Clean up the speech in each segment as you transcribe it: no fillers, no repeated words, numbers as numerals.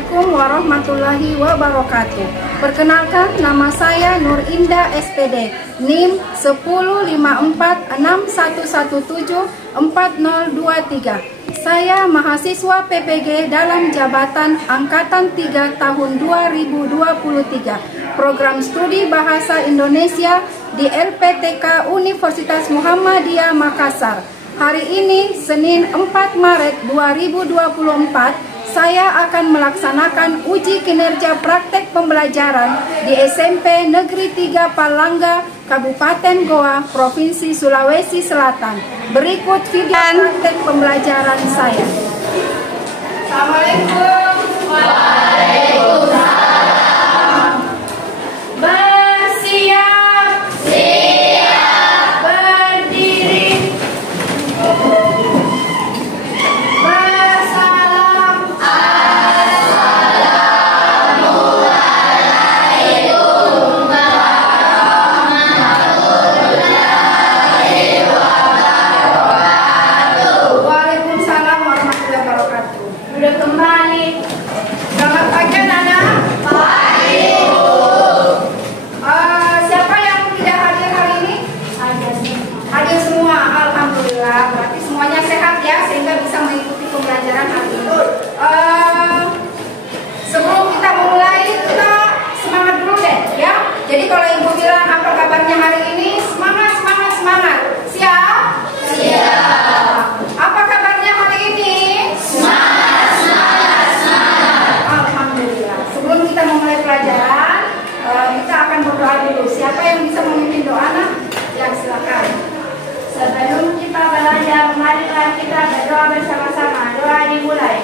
Assalamualaikum warahmatullahi wabarakatuh. Perkenalkan, nama saya Nur Indah SPD, NIM 1054611740023. Saya mahasiswa PPG dalam jabatan Angkatan 3 tahun 2023, Program Studi Bahasa Indonesia di LPTK Universitas Muhammadiyah Makassar. Hari ini, Senin 4 Maret 2024, saya akan melaksanakan uji kinerja praktek pembelajaran di SMP Negeri 3 Palangga, Kabupaten Goa, Provinsi Sulawesi Selatan. Berikut video praktek pembelajaran saya. Assalamualaikum. Waalaikumsalam. Bersiap. Siap. Berdiri. Udah kembali. Selamat pagi anak-anak. Pagi. Siapa yang tidak hadir hari ini? Hadir semua. Alhamdulillah. Berarti semuanya sehat ya, sehingga bisa mengikuti pembelajaran hari ini. Sebelum kita memulai, kita semangat dulu deh ya. Jadi kalau ibu bilang apa kabarnya hari ini, semangat, semangat, semangat. Siap? Siap. Apa kabarnya hari ini? Semangat. Sebelum kita memulai pelajaran, kita akan berdoa dulu. Siapa yang bisa memimpin doa, nak? Ya, silakan. Sebelum kita belajar, marilah kita berdoa bersama-sama. Doa dimulai.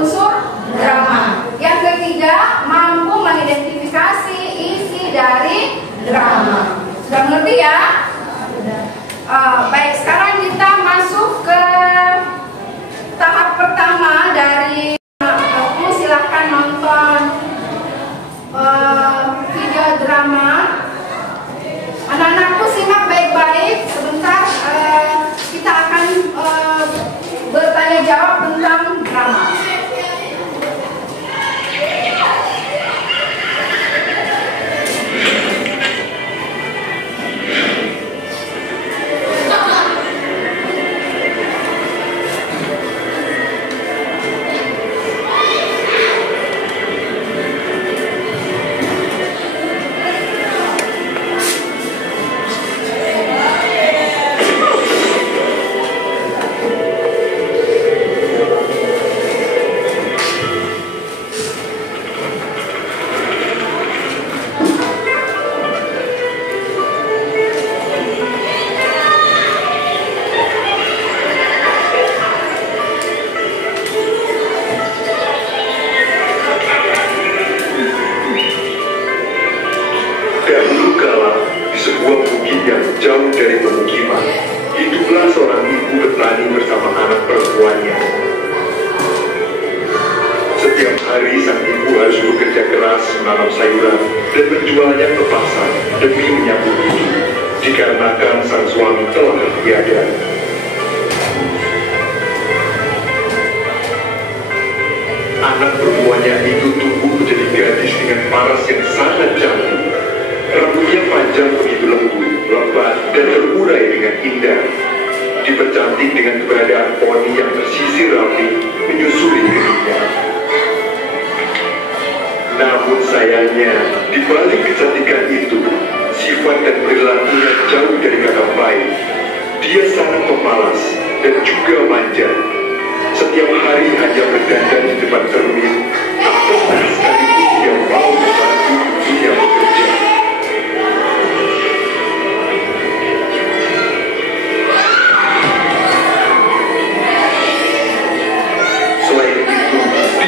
unsur drama. Yang ketiga, mampu mengidentifikasi isi dari drama. Sudah mengerti ya? Baik, sekarang kita masuk ke tahap pertama dari aku. Silahkan nonton video drama. Anak-anakku simak baik-baik. Sebentar kita akan bertanya jawab tentang drama. Jauh dari pemukiman, hiduplah seorang ibu petani bersama anak perempuannya. Setiap hari sang ibu harus bekerja keras menanam sayuran dan menjualnya ke pasar demi menyambung hidup, dikarenakan sang suami telah tiada. Anak perempuannya itu tumbuh menjadi gadis dengan paras yang sangat cantik. Rambutnya panjang begitu lembut, lebat, dan terurai dengan indah. Dipercantik dengan keberadaan poni yang tersisir rapi menyusuri keningnya. Namun sayangnya, di balik kecantikan itu, sifat dan perilakunya jauh dari kata baik. Dia sangat pemalas dan juga manja. Setiap hari hanya berdandan di depan cermin, tak pernah sekalipun dia mau membantu ibunya bekerja.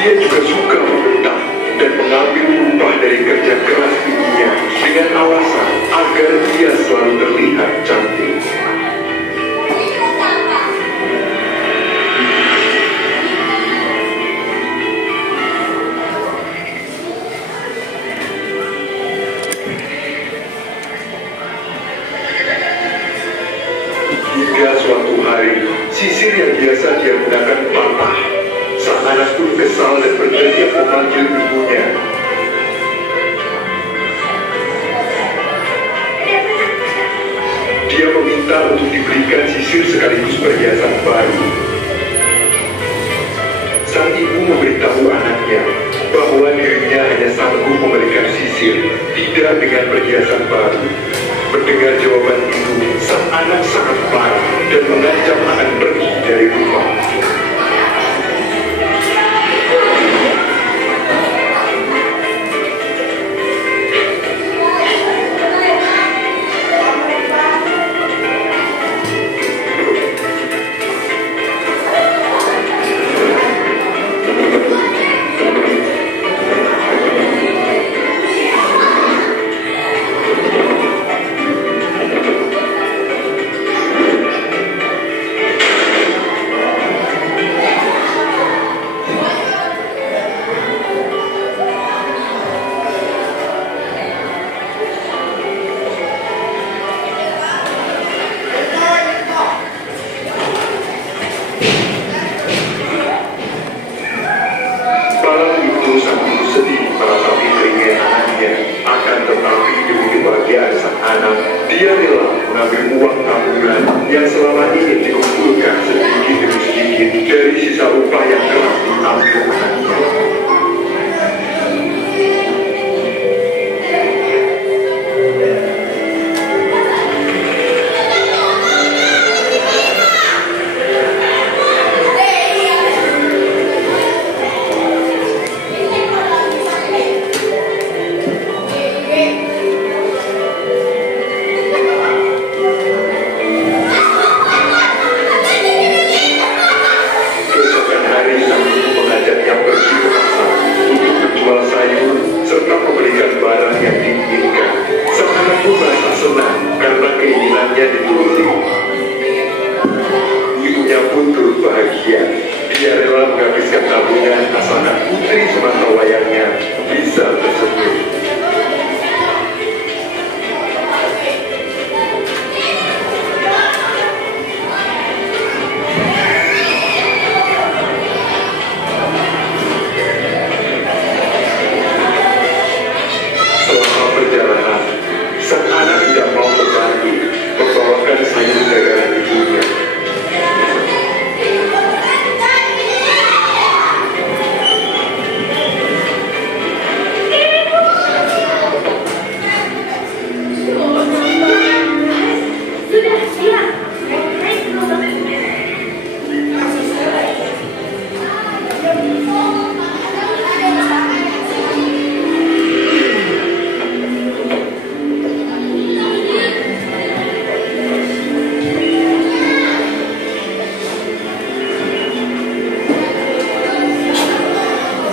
Dia juga suka membentak dan mengambil upah dari kerja keras ibunya dengan alasan agar dia selalu terlihat cantik. Hingga suatu hari, sisir yang biasa dia gunakan patah. Sang anak pun kesal dan berteriak memanggil ibunya. Dia meminta untuk diberikan sisir sekaligus perhiasan baru. Sang ibu memberitahu anaknya bahwa dirinya hanya sanggup memberikan sisir, tidak dengan perhiasan baru. Mendengar jawaban itu, sang anak sangat marah dan mengancam akan pergi dari rumah. Dia rela mengambil uang tabungan yang selama ini dikumpulkan sedikit demi sedikit dari sisa upah yang telah ditabung anaknya.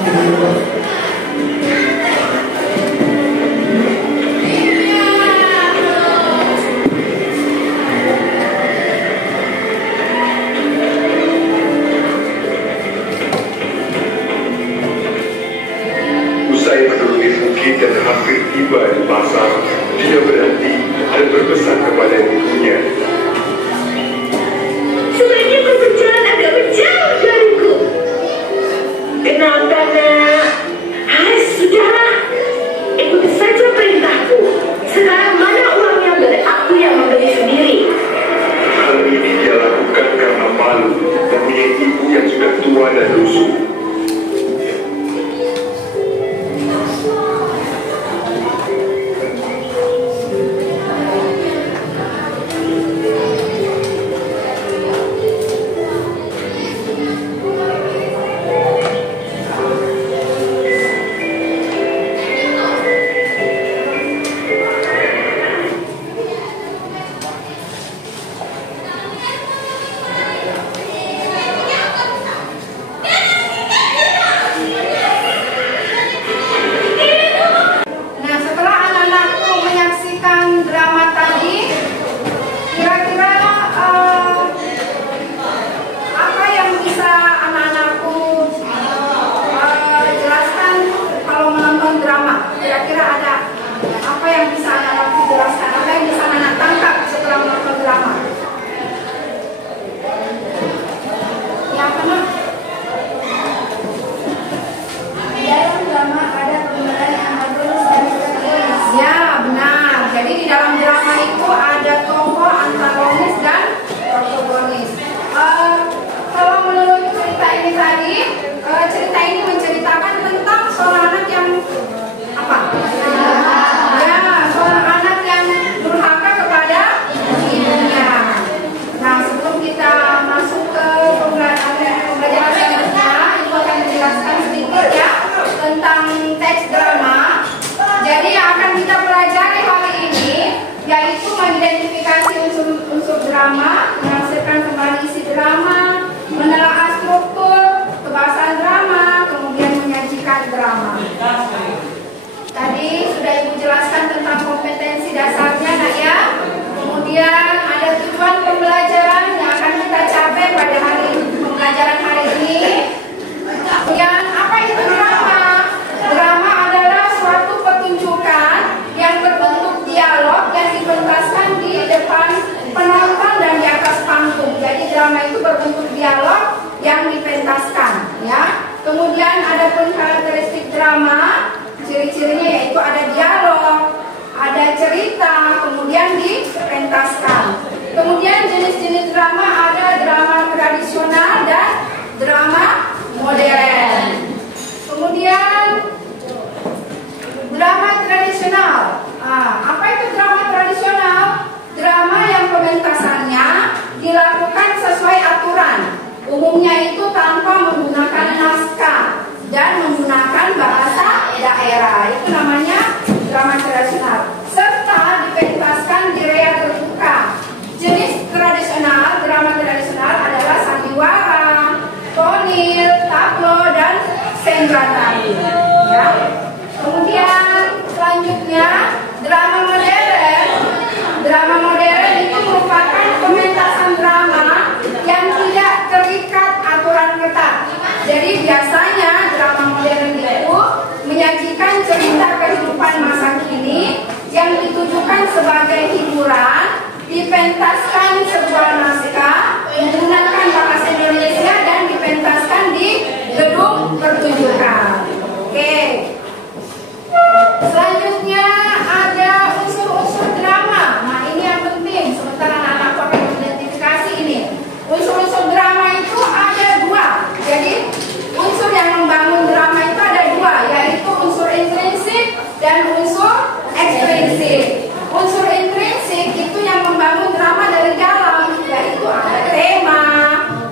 Usai menuruni bukit dan hampir tiba di pasar, dia berhenti dan berpesan kepada ibunya. Sebaiknya kau berjalan agak jauh dariku. Kenapa, nak? Hai, sudahlah. Ikuti saja perintahku. Sekarang mana uangnya? Biar aku yang membeli sendiri. Hal ini dia lakukan karena malu mempunyai ibu yang sudah tua dan lusuh. Nah, setelah anak-anakku menyaksikan drama tadi, kira-kira apa yang bisa anak-anakku jelaskan kalau menonton drama? Kira-kira ada apa yang bisa anak-anakku jelaskan? Apa yang bisa anak tangkap setelah menonton drama? Ya, apa? Dalam drama ada pemeran yang bagus dan protagonis. Ya, benar. Jadi di dalam drama itu ada tokoh antagonis dan protagonis. Kalau menurut cerita ini tadi, cerita ini menceritakan tentang seorang anak yang apa? Ya, seorang anak yang durhaka kepada ibunya. Nah, sebelum kita masuk ke pembelajaran selanjutnya, Ibu akan menjelaskan sedikit ya tentang teks drama. Jadi yang akan kita pelajari hari ini yaitu mengidentifikasi unsur-unsur drama, menghasilkan kembali isi drama, menelaah struktur, kebahasan drama, kemudian menyajikan drama. Tadi sudah Ibu jelaskan tentang kompetensi dasarnya, nak ya. Kemudian ada tujuan pembelajaran yang akan kita capai pada pembelajaran hari ini. Kemudian apa itu drama? Drama adalah suatu pertunjukan yang berbentuk dialog yang dipentaskan di depan penonton dan di atas panggung. Jadi drama itu berbentuk dialog yang dipentaskan, ya. Kemudian ada pun karakteristik drama, ciri-cirinya yaitu ada dialog, ada cerita, kemudian dipentaskan. Kemudian jenis-jenis drama ada drama tradisional dan drama modern. Kemudian drama tradisional. Apa itu drama tradisional? Drama yang pementasannya dilakukan sesuai aturan. Umumnya itu tanpa menggunakan naskah dan menggunakan bahasa daerah. Itu namanya drama tradisional. Serta dipentaskan di area terbuka. Jenis tradisional, drama tradisional adalah sandiwara, tonil, tablo, dan sengratari. Ya. Kemudian selanjutnya drama modern. Drama modern itu merupakan pementasan drama yang tidak terikat aturan ketat. Jadi biasanya drama modern itu menyajikan cerita kehidupan masa kini yang ditujukan sebagai hiburan, dipentaskan sebuah naskah menggunakan bahasa Indonesia dan dipentaskan di gedung pertunjukan. Oke. Selanjutnya ada unsur-unsur drama. Nah, ini yang penting. Sementara anak-anak pakai identifikasi ini. Unsur-unsur drama itu ada dua. Jadi unsur yang membangun drama itu ada dua, yaitu unsur intrinsik dan unsur ekstrinsik. Unsur intrinsik itu yang membangun drama dari dalam, yaitu ada tema,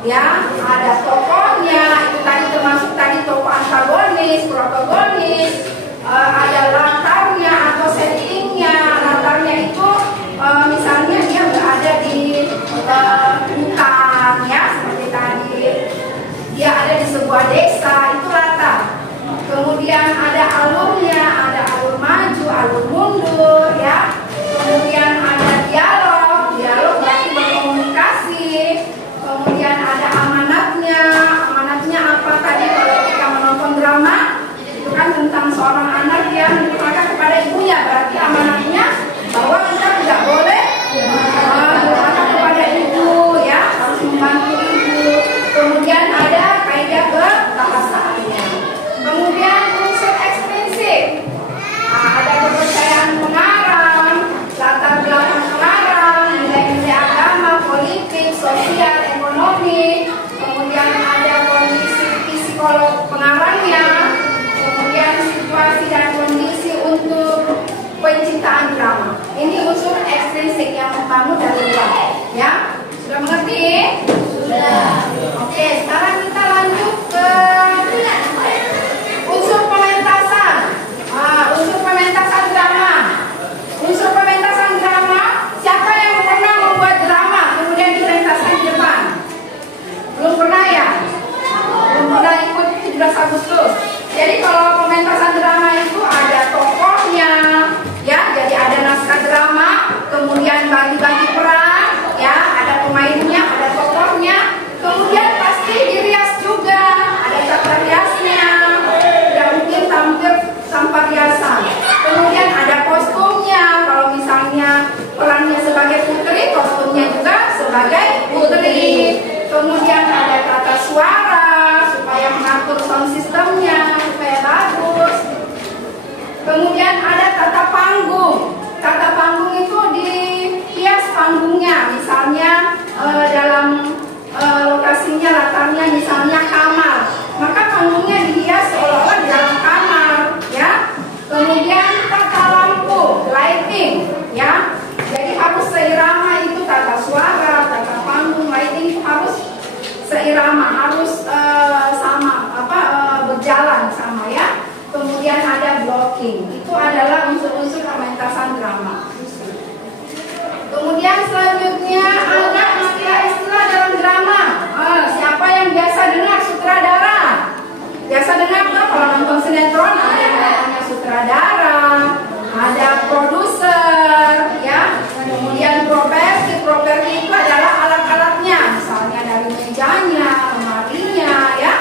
ya, ada tokohnya, itu tadi termasuk tadi tokoh antagonis, protagonis, ada latarnya atau settingnya. Latarnya itu misalnya dia berada di hutan, ya, seperti tadi. Dia ada di sebuah desa, itu latar. mengerti? Sudah. Oke, sekarang kita lanjut ke unsur pementasan. Unsur pementasan drama. Unsur pementasan drama, siapa yang pernah membuat drama kemudian dipentaskan di depan? Belum pernah ya? Belum pernah ikut 17 Agustus. Jadi kalau pementasan drama itu ada tokohnya, ya, jadi ada naskah drama, kemudian bagi-bagi peran, ya, ada pemainnya, ada tokohnya, kemudian pasti dirias juga, ada tata riasnya, tidak mungkin tampil tanpa riasan. Kemudian ada kostumnya, kalau misalnya perannya sebagai putri, kostumnya juga sebagai putri. Kemudian ada tata suara supaya mengatur sound sistemnya supaya bagus. Kemudian ada tata panggung. Tata panggung itu dihias panggungnya, misalnya dalam lokasinya, latarnya misalnya kamar, maka panggungnya dihias seolah-olah di dalam kamar, ya. Kemudian tata lampu, lighting, ya. Jadi harus seirama itu tata suara, tata panggung, lighting itu harus seirama, harus berjalan sama, ya. Kemudian ada blocking, itu adalah unsur-unsur pementasan drama. Kemudian selanjutnya ada istilah-istilah dalam drama. Siapa yang biasa dengar? Sutradara. Biasa dengar tuh kalau nonton sinetron ada yang namanya sutradara, ada produser, ya. Kemudian properti itu adalah alat-alatnya, misalnya dari mejanya, lemarinya, ya.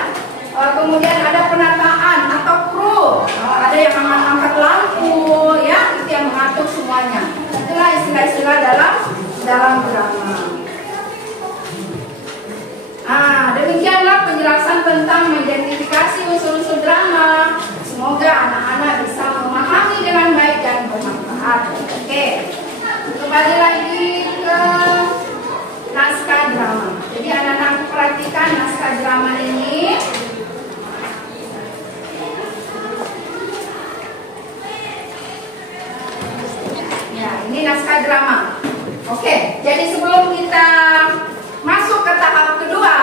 Kemudian ada penataan atau kru, ada yang mengangkat lampu, ya, itu yang mengatur semuanya. Itulah istilah-istilah dalam drama. Demikianlah penjelasan tentang mengidentifikasi unsur-unsur drama. Semoga anak-anak bisa memahami dengan baik dan bermanfaat. Oke, kembali lagi ke naskah drama. Jadi anak-anak perhatikan naskah drama ini. Ya, ini naskah drama. Oke, jadi sebelum kita masuk ke tahap kedua,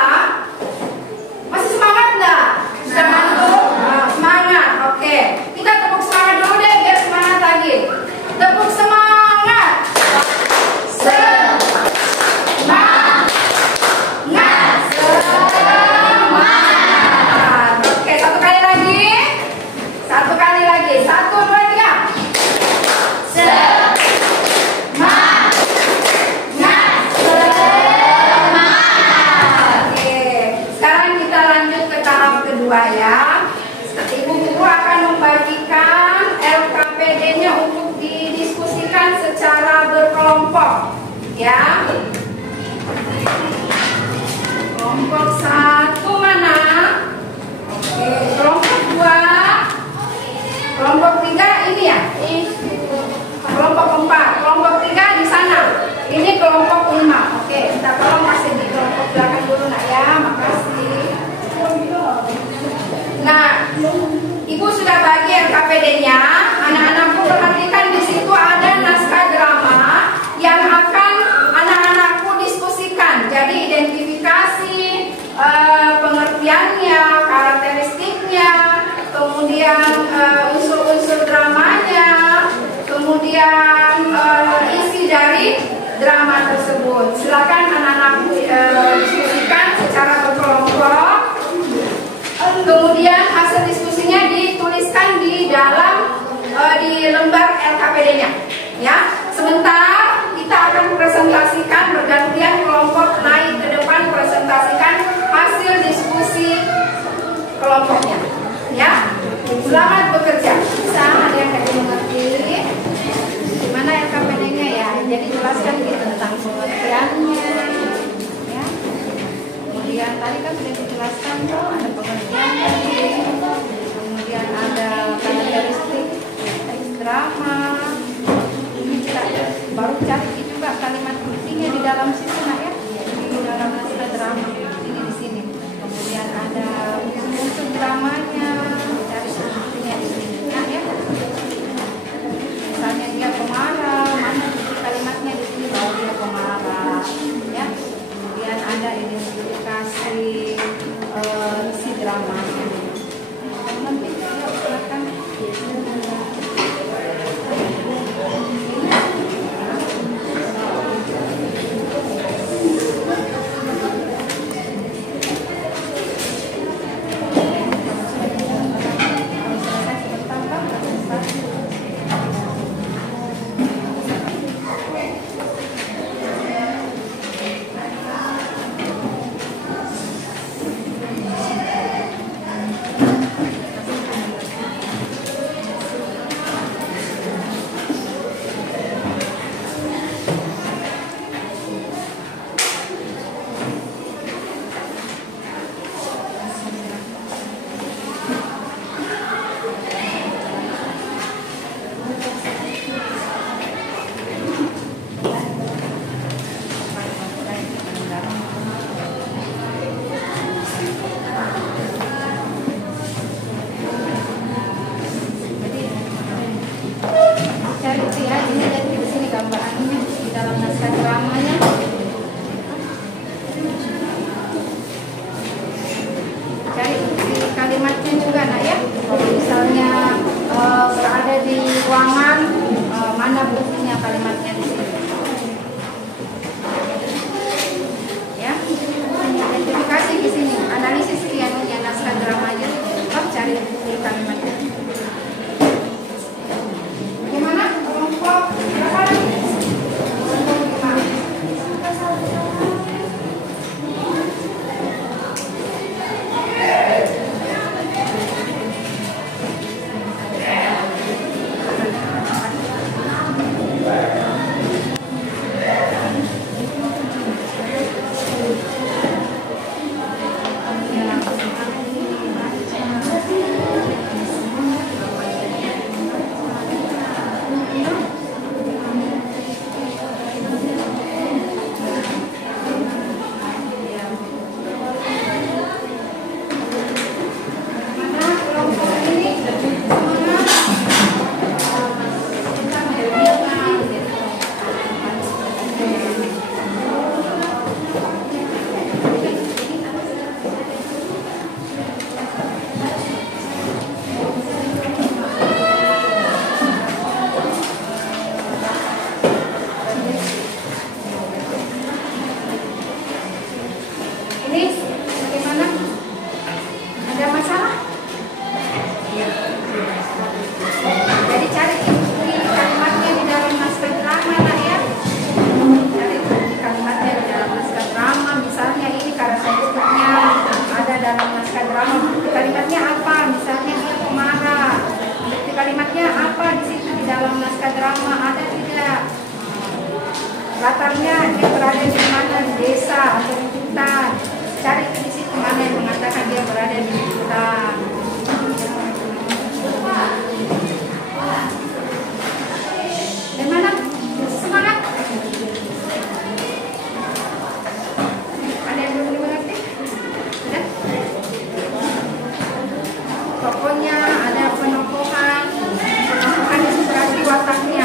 masih semangat nggak? Sudah ngantuk? Semangat. Oke, kita tepuk semangat dulu deh biar semangat lagi. Tepuk semangat. Semangat. Oke, satu kali lagi. Satu kali lagi. 1, 2, 3. Ya, Ibu Guru akan membagikan LKPD-nya untuk didiskusikan secara berkelompok, ya. Kelompok 1 mana? Oke, kelompok 2, kelompok 3 ini ya. Kelompok 4, kelompok 3 di sana. Ini kelompok 5. Oke, kita tolong masih di kelompok belakang dulu nak ya. Makasih. Nah, Ibu sudah bagi LKPD-nya. Anak-anakku perhatikan di situ ada naskah drama yang akan anak-anakku diskusikan. Jadi identifikasi, pengertiannya, karakteristiknya, kemudian unsur-unsur dramanya, kemudian isi dari drama tersebut. Silakan anak-anakku diskusikan secara berkelompok. Kemudian hasil diskusinya dituliskan di dalam di lembar LKPD-nya, ya. Sebentar kita akan presentasikan bergantian kelompok naik ke depan presentasikan hasil diskusi kelompoknya, ya. Selamat bekerja. Bisa ada yang tidak mengerti? Gimana LKPD-nya ya? Jadi jelaskan gitu tentang pengertiannya. Kemudian tadi kan sudah dijelaskan tuh ada pengertian tadi, kemudian ada karakteristik drama. Ini kita baru cari juga kalimat kuncinya di dalam situ nak ya, di dalam naskah drama ini di sini. Kemudian ada unsur dramanya, cari kuncinya di sini nak ya. Misalnya dia pemarah, mana kalimatnya di sini bahwa dia pemarah, ya. Kemudian naskah dramanya. Cari di kalimatnya juga nak ya. Kalau misalnya berada di ruangan, mana bukunya kalimatnya di sini. Ya, identifikasi di sini. Analisis kianunya naskah dramanya. Cari di kalimatnya. Gimana? Kelompok berapa lagi? Latarnya dia berada di mana, di desa atau di hutan. Cari di situ mana yang mengatakan dia berada di hutan. Di mana? Semangat. Ada yang belum dimengerti? Sudah? Pokoknya ada penokohan. Penokohan itu berarti wataknya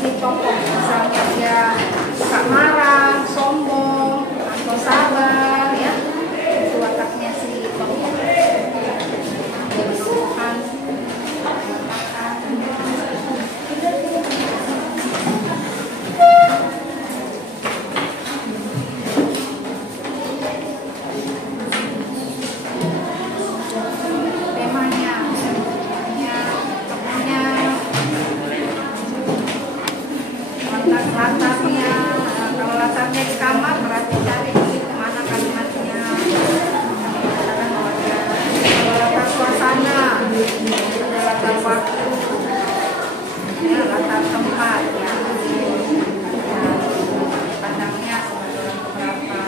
si tokoh. Misalnya dia suka marah, sombong, atau sabar, ya. Itu wataknya si tokoh. Penokohan. Latarnya, kalau latarnya di kamar berarti cari di mana kalimatnya. Katakan bahwa ada latar suasana, ada latar waktu, ya, latar tempat, ya. Pandangnya seberapa.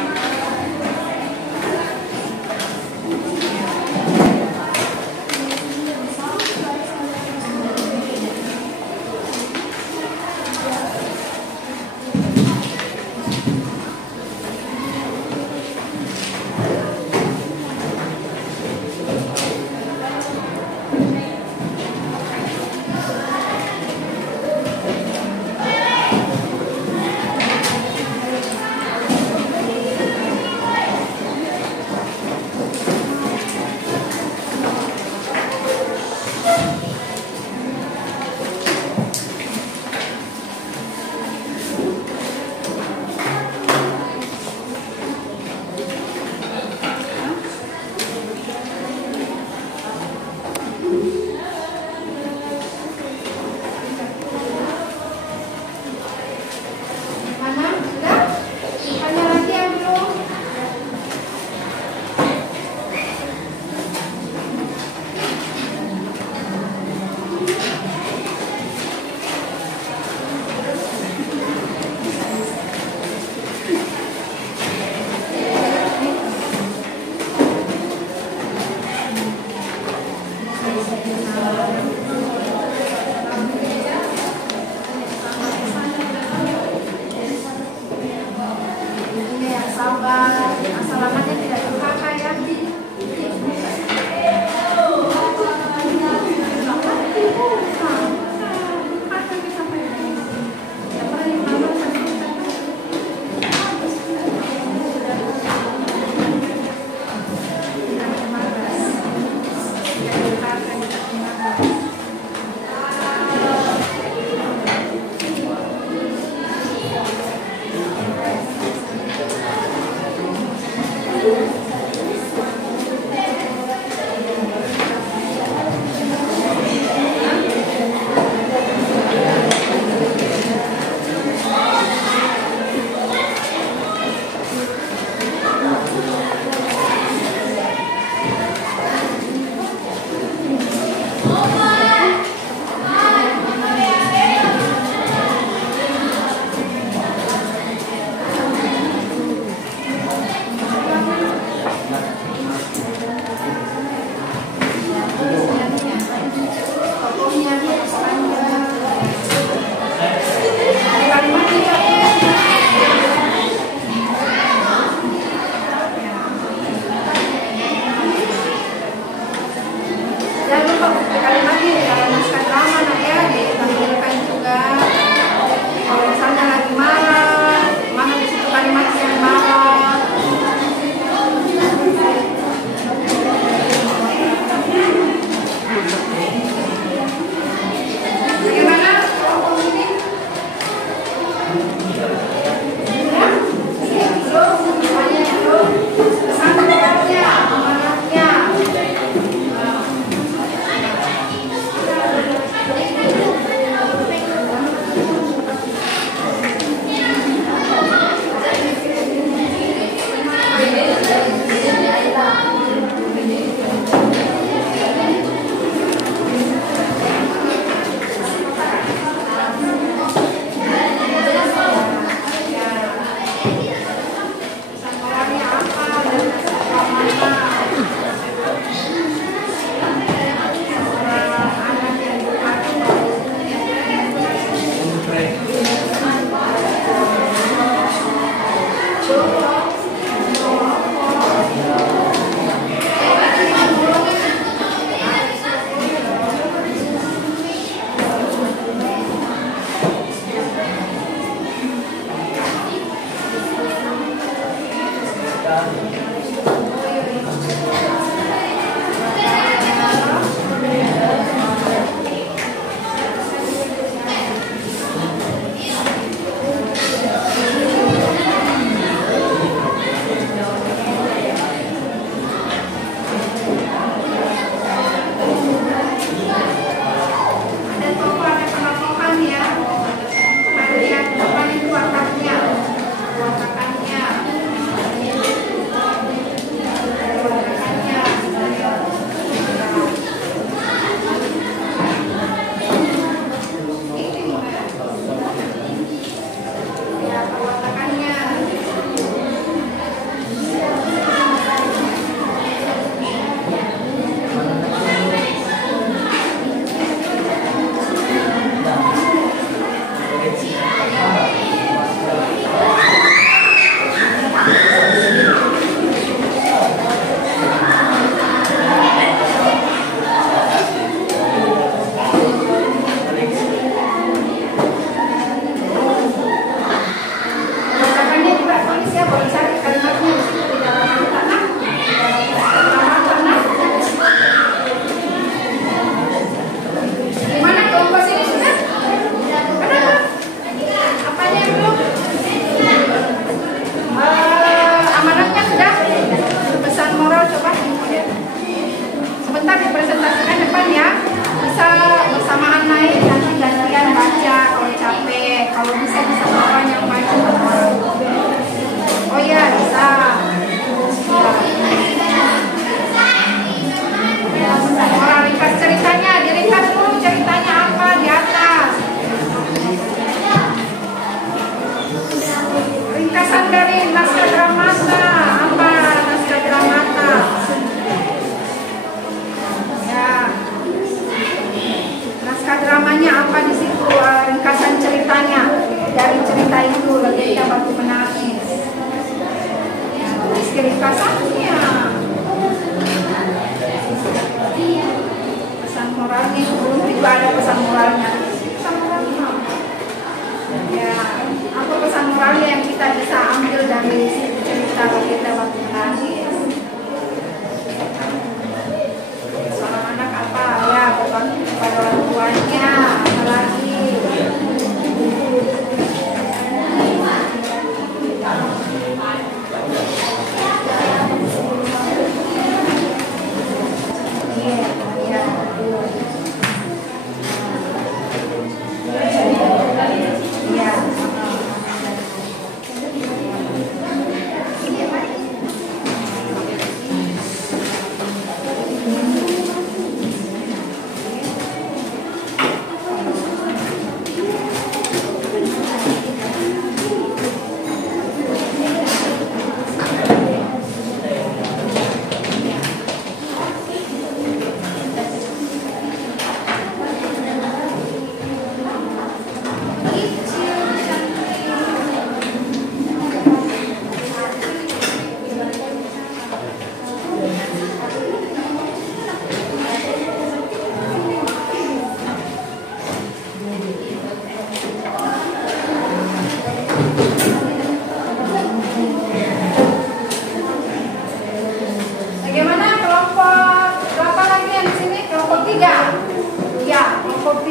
Alamatnya tidak terpakai ya. nih dalam naskah drama nak ya, ditampilkan juga. Kalau misalnya lagi marah, mana di situ kalimat yang marah. Bagaimana kelompok ini? Ya, semuanya dulu. Pesan moralnya, amanatnya.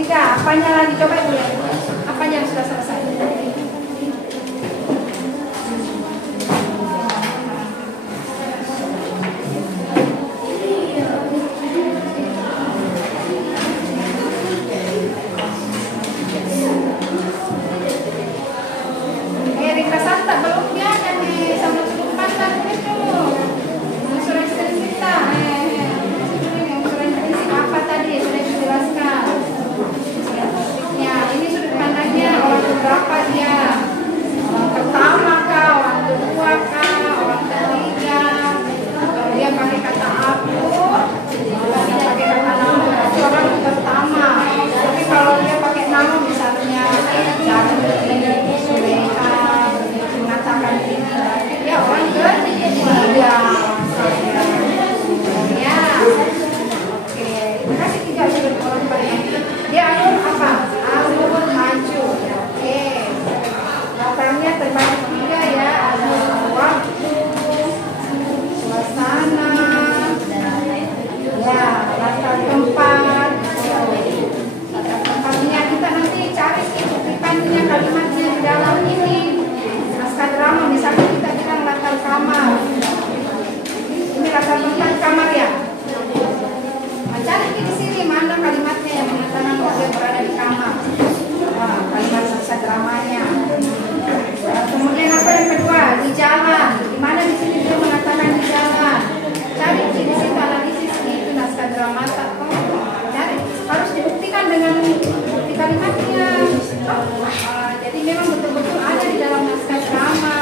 ketiga, apanya lagi? Coba ibu lihat. Apanya yang sudah selesai? Ringkas Santa belum ya, jadi sama cukup pasar itu. Unsur ekstrinsikta, unsur ekstrinsik apa tadi sudah dijelaskan. Ya, ini sudut pandangnya orang berapa dia? Orang pertama kah, orang kedua kah, orang ketiga? Kalau dia pakai kata aku, kalau dia pakai kata nama berarti orang pertama. Tapi kalau dia pakai nama misalnya Jarni, Suleha, mengatakan ini berarti dia orang ketiga. Ya, oke. Kasih tiga sudut orang pandang. Dia alur apa? Alur maju. Oke. Latarnya terbagi tiga ya. Alur waktu, suasana, ya, latar tempat. Latar tempatnya kita nanti cari buktikannya kalimatnya di dalam ini. Naskah drama misalnya kita bilang latar kamar. Ini latar tempat kamar ya. Cari di sini mana kalimatnya yang menyatakan bahwa dia berada di kamar. Wah, kalimat naskah dramanya. Kemudian apa yang kedua? Di jalan. Di mana di sini dia mengatakan di jalan? Cari di situ analisis itu naskah drama. Cari harus dibuktikan dengan bukti kalimatnya. Jadi memang betul-betul ada di dalam naskah drama.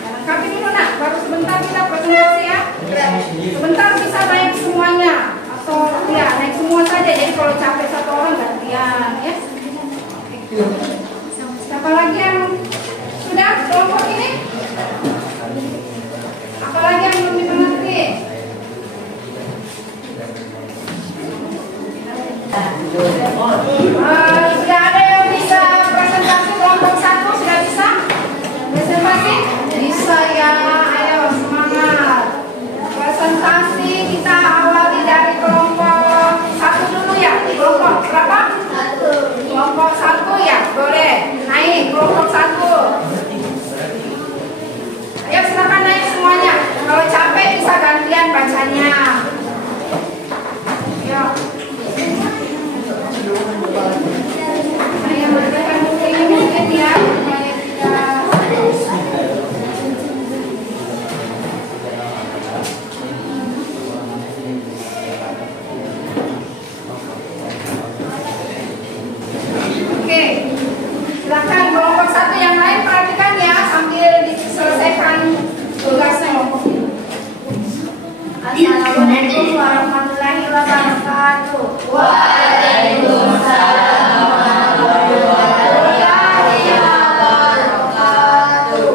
Lengkapi dulu nak, baru sebentar kita presentasi ya. Sebentar bisa naik semuanya atau ya naik semua saja. Jadi kalau capek satu orang gantian ya. Siapa lagi yang sudah kelompok ini? Apalagi yang belum dimengerti? Sudah ada yang bisa presentasi kelompok 1? Sudah bisa? Presentasi? Bisa ya, ayo semangat. Presentasi kita awali dari kelompok 1 dulu ya. Kelompok berapa? 1. Kelompok 1 ya, boleh. Naik kelompok 1. Ayo silakan naik semuanya. Kalau capek bisa gantian bacanya. Yuk. Saya menggunakan buku ini mungkin ya, supaya tidak. Oke, silakan kelompok 1 yang lain perhatikan ya sambil diselesaikan tugasnya kelompok ini. Assalamualaikum warahmatullahi wabarakatuh. Waalaikumsalam warahmatullahi wabarakatuh.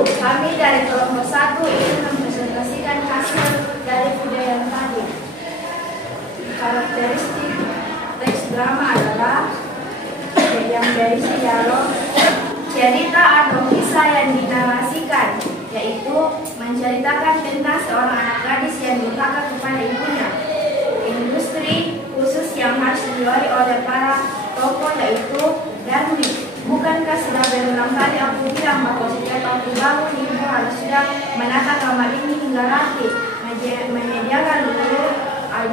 Kami dari kelompok 1 ingin mempresentasikan hasil dari video yang tadi. Karakteristik teks drama adalah yang berisi dialog, cerita atau kisah yang dinarasikan, yaitu menceritakan tentang seorang anak gadis yang durhaka kepada ibunya. Industri khusus yang harus diwari oleh para tokoh yaitu Darmi. Bukankah sudah berulang kali aku bilang bahwa setiap aku bangun ibu harus sudah menata kamar ini hingga rapi, menyediakan dulu air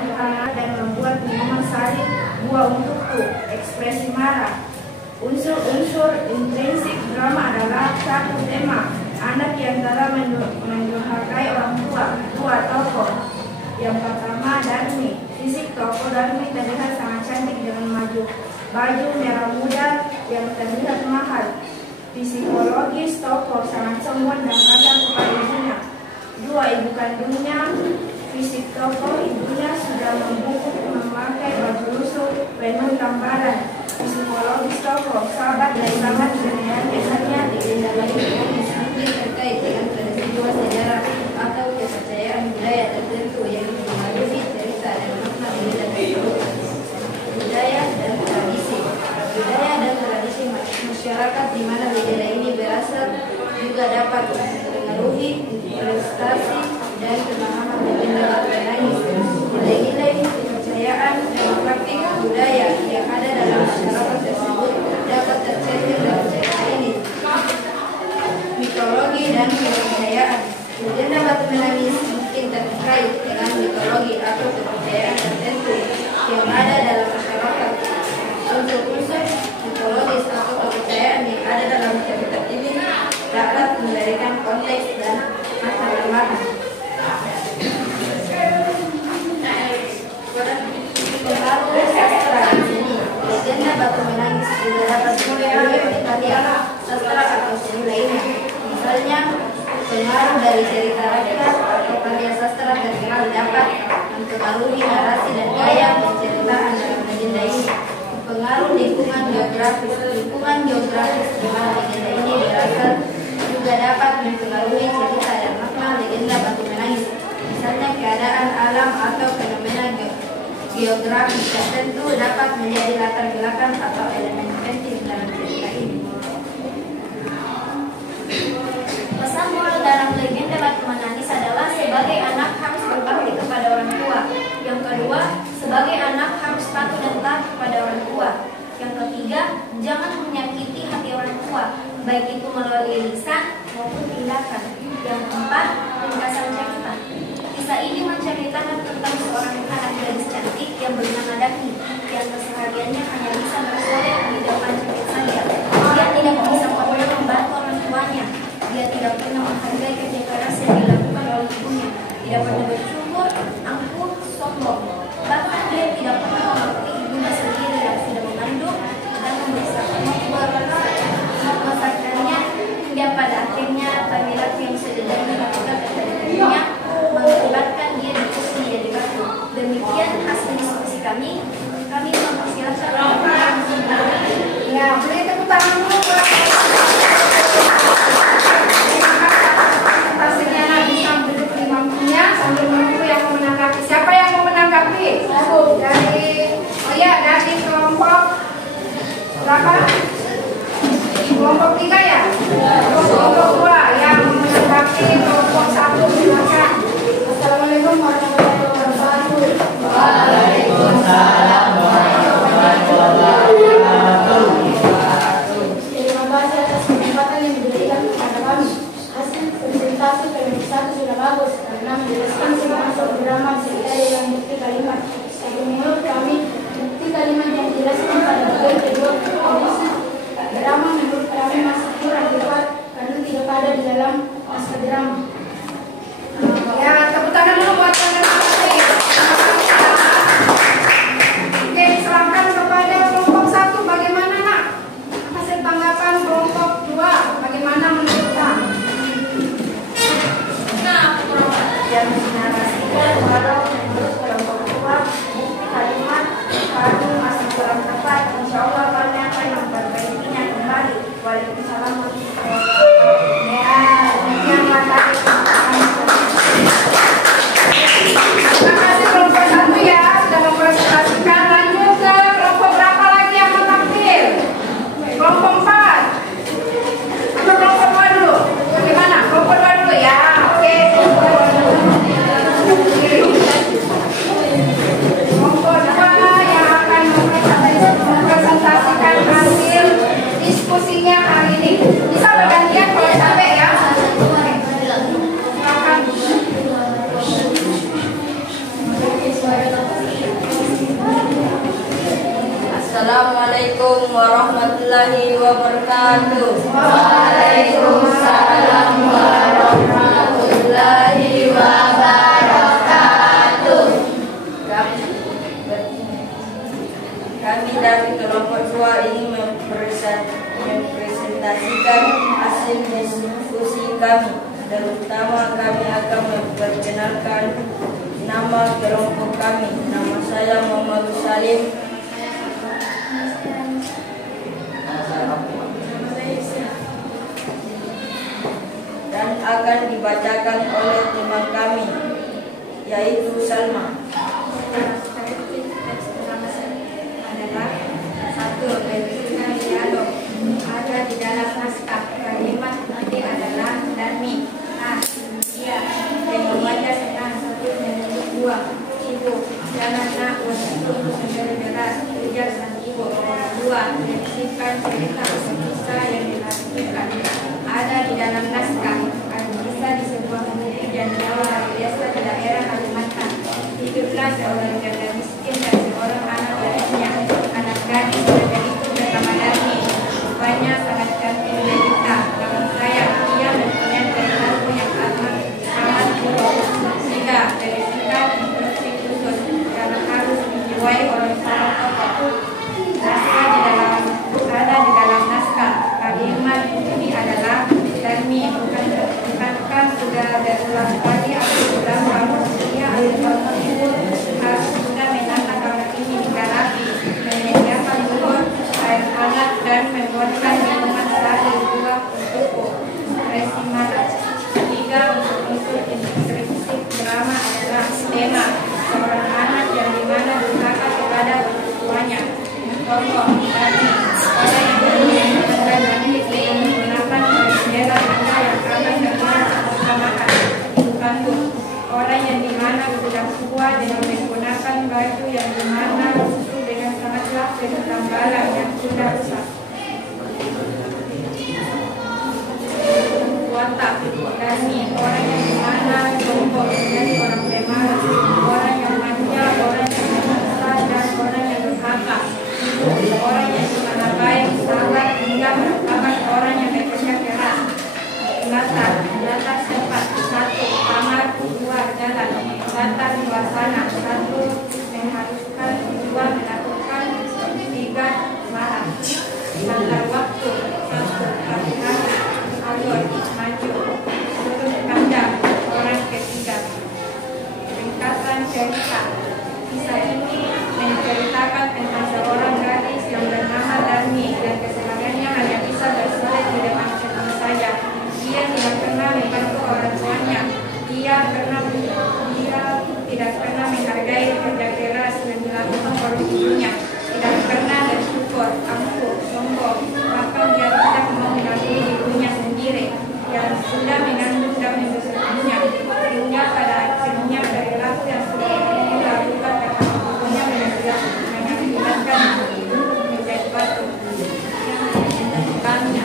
dan membuat minuman sari buah untukku. Ekspresi marah. Unsur intrinsik drama adalah satu tema, anak yang telah mendurhakai orang tua tokoh. Yang pertama Darmi. Fisik tokoh Darmi terlihat sangat cantik dengan baju merah muda yang terlihat mahal. Psikologis tokoh sangat sombong dan kasar kepada ibunya. 2. Ibu kandungnya. Fisik tokoh ibunya sudah membungkuk memakai baju lusuh penuh tamparan. Psikologis tokoh sahabat dan sangat biasanya dikendalikan dengan disiplin terkait dengan peristiwa sejarah atau kepercayaan budaya tertentu yang dipengaruhi cerita dan makna berbeda tersebut. Budaya dan tradisi masyarakat di mana budaya ini berasal juga juga dapat mempengaruhi prestasi dan pemahaman legenda Batu Menangis. Nilai-nilai kepercayaan demokratik budaya yang ada dalam masyarakat tersebut dapat tercermin dalam cerita ini. Mitologi dan kepercayaan. Legenda Batu Menangis mungkin terkait dengan mitologi atau kepercayaan tertentu yang ada dalam masyarakat. Unsur-unsur mitologis atau kepercayaan yang ada dalam cerita ini dapat memberikan konteks dan makna tambahan. Pengaruh sastra dan seni. Legenda Batu Menangis juga dapat mempengaruhi perhatian sastra atau seni lainnya. Misalnya, pengaruh dari cerita rakyat atau karya sastra terkenal dapat mempengaruhi narasi dan gaya penceritaan dalam legenda ini. Pengaruh lingkungan geografis. Lingkungan geografis di mana legenda ini berasal juga dapat mempengaruhi cerita dan makna legenda Batu Menangis. Misalnya, keadaan alam atau fenomena geografis tertentu dapat menjadi latar belakang atau elemen penting dalam cerita ini. Pesan moral dalam legenda Batu Menangis adalah sebagai anak harus berbakti kepada orang tua. Yang kedua, sebagai anak harus patuh dan taat kepada orang tua. Yang ketiga, jangan menyakiti hati orang tua, baik itu melalui lisan maupun tindakan. Yang keempat, ringkasan cerita. Kisah ini menceritakan tentang seorang anak gadis cantik yang bernama Daki, yang kesehariannya hanya bisa bersolek di depan cermin saja. Dia tidak bisa pernah membantu orang tuanya. Dia tidak pernah menghargai kerja keras yang dilakukan oleh ibunya. Tidak pernah bersyukur, angkuh, sombong. Bahkan dia tidak pernah mengerti ibunya sendiri yang sudah mengandung dan membesarkannya hingga pada akhirnya perilaku yang sederhana dilakukan kepada dirinya mengakibatkan dia diusir jadi batu. Demikian hasil diskusi kami. Kami mempersilakan. Ya, beri tepuk tangan dulu. Pastinya bisa duduk di bangkunya sambil menunggu yang mau menanggapi. Siapa yang mau menanggapi? Dari kelompok berapa? Kelompok 3 ya? Kelompok 2 yang menanggapi kelompok 1 silakan. Assalamualaikum warahmatullahi wabarakatuh. Waalaikumsalam warahmatullahi wabarakatuh. Terima kasih atas kesempatan yang diberikan kepada kami. Hasil presentasi kalimat 1 sudah bagus karena menjelaskan semua drama cerita yang bukti kalimat. Menurut kami, bukti kalimat yang dijelaskan pada bagian kedua kondisi drama menurut kami masih kurang tepat karena tidak ada di dalam naskah drama. Ya, tepuk tangan dulu buat teman-teman. Oke, silakan kepada kelompok 1 bagaimana nak? Hasil tanggapan kelompok 2 bagaimana menurut Kak? Yang dinarasikan walau menurut kelompok 2 kalimat baru masih kurang tepat. Insya Allah kami akan memperbaikinya kembali. Waalaikumsalam warahmatullahi wabarakatuh. Ya, demikianlah tadi. Terima kasih kelompok 1 ya sudah mempresentasikan. Lanjut ke kelompok berapa lagi yang mau tampil? Kelompok 4 atau kelompok 2 dulu? Bagaimana? Kelompok 2 dulu ya. Oke. Kelompok 2 yang akan mempresentasikan hasil diskusinya hari ini. Bisa bergantian kalau capek ya. Assalamualaikum warahmatullahi wabarakatuh. Waalaikumsalam warahmatullahi wabarakatuh. Kami dari kelompok 2 ini mempresentasikan hasil diskusi kami. Terutama kami akan memperkenalkan nama kelompok kami. Nama saya Muhammad Salim. Dan akan dibacakan oleh teman kami, yaitu Salma. Adalah 1. Bentuknya dialog ada di dalam naskah. Kalimat nanti adalah sudah tua dengan menggunakan baju yang dimana itu dengan sangatlah penuh tambalan yang sudah rusak. Watak kami orang yang dimana sombong menjadi orang pemalas, orang yang manja, orang yang menyiksa, dan orang yang durhaka. Orang yang dimana baik, sabar, hingga merupakan orang yang bekerja keras. Latar sempat, satu kamar, dua jalan, latar suasana, satu mengharuskan, dua melakukan, tiga marah. Latar waktu, satu hati-hati, alur, maju, turun kandang, orang ketiga. Ringkasan cerita. Kisah ini menceritakan tentang seorang gadis yang bernama Darmi dan kesehariannya hanya bisa bersolek di depan cermin saja. Dia tidak pernah membantu orang tuanya. Dia tidak pernah menghargai kerja keras yang dilakukan oleh ibunya. Tidak pernah bersyukur, angkuh, sombong. Bahkan dia tidak mau mengakui ibunya sendiri yang sudah mengandung dan membesarkannya. Sehingga pada akhirnya perilaku yang sudah dilakukan karena ibunya mengakibatkan menjadi batu yang menjadikannya.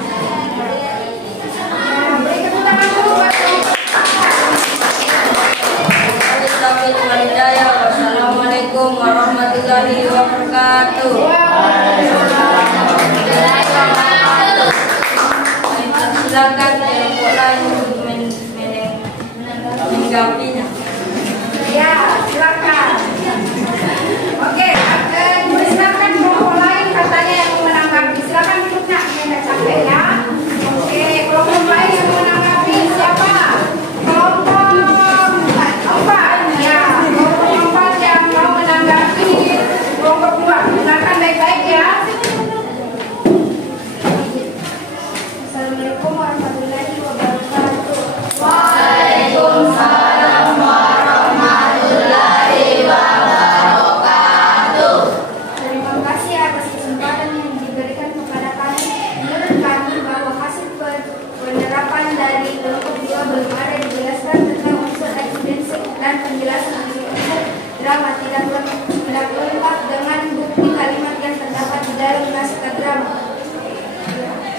Wassalamualaikum warahmatullahi wabarakatuh. Silakan kelompok lain untuk menanggapinya. Ya, silakan. Oke, silakan kelompok lain katanya yang mau menanggapi. Silakan duduknya, tidak capek ya. Oke, kelompok lain yang mau menanggapi siapa? Kelompok 4. Ya, kelompok 4 yang mau menanggapi kelompok 2. Silakan baik-baik ya. Assalamualaikum warahmatullahi wabarakatuh. Waalaikumsalam warahmatullahi wabarakatuh. Terima kasih atas kesempatan yang diberikan kepada kami. Menurut kami bahwa hasil penerapan dari kelompok 2 belum ada dijelaskan tentang unsur eksistensi dan penjelasan unsur drama tidak lengkap dengan bukti kalimat yang terdapat di dalam naskah drama.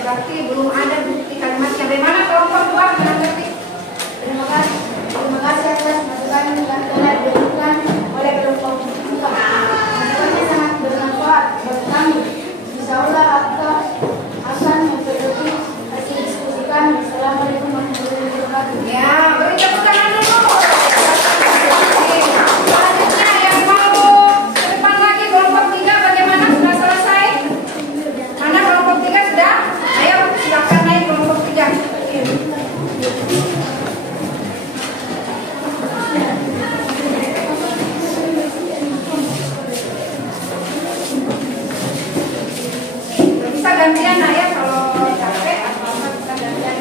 Berarti belum ada bukti kalimatnya. Bagaimana kelompok 2 menanggapi? Terima kasih atas masukan yang telah diberikan oleh kelompok 2. Masukannya sangat bermanfaat buat kami. Insyaallah akan memperbaiki hasil diskusi kami. Assalamualaikum warahmatullahi wabarakatuh. Ya, beri tepuk tangan dulu. Selanjutnya yang mau ke depan lagi kelompok 3 bagaimana? Sudah selesai? Mana kelompok 3 sudah? Ayo silakan naik kelompok 3. Bisa gantian ya kalau capek atau apa bisa gantian.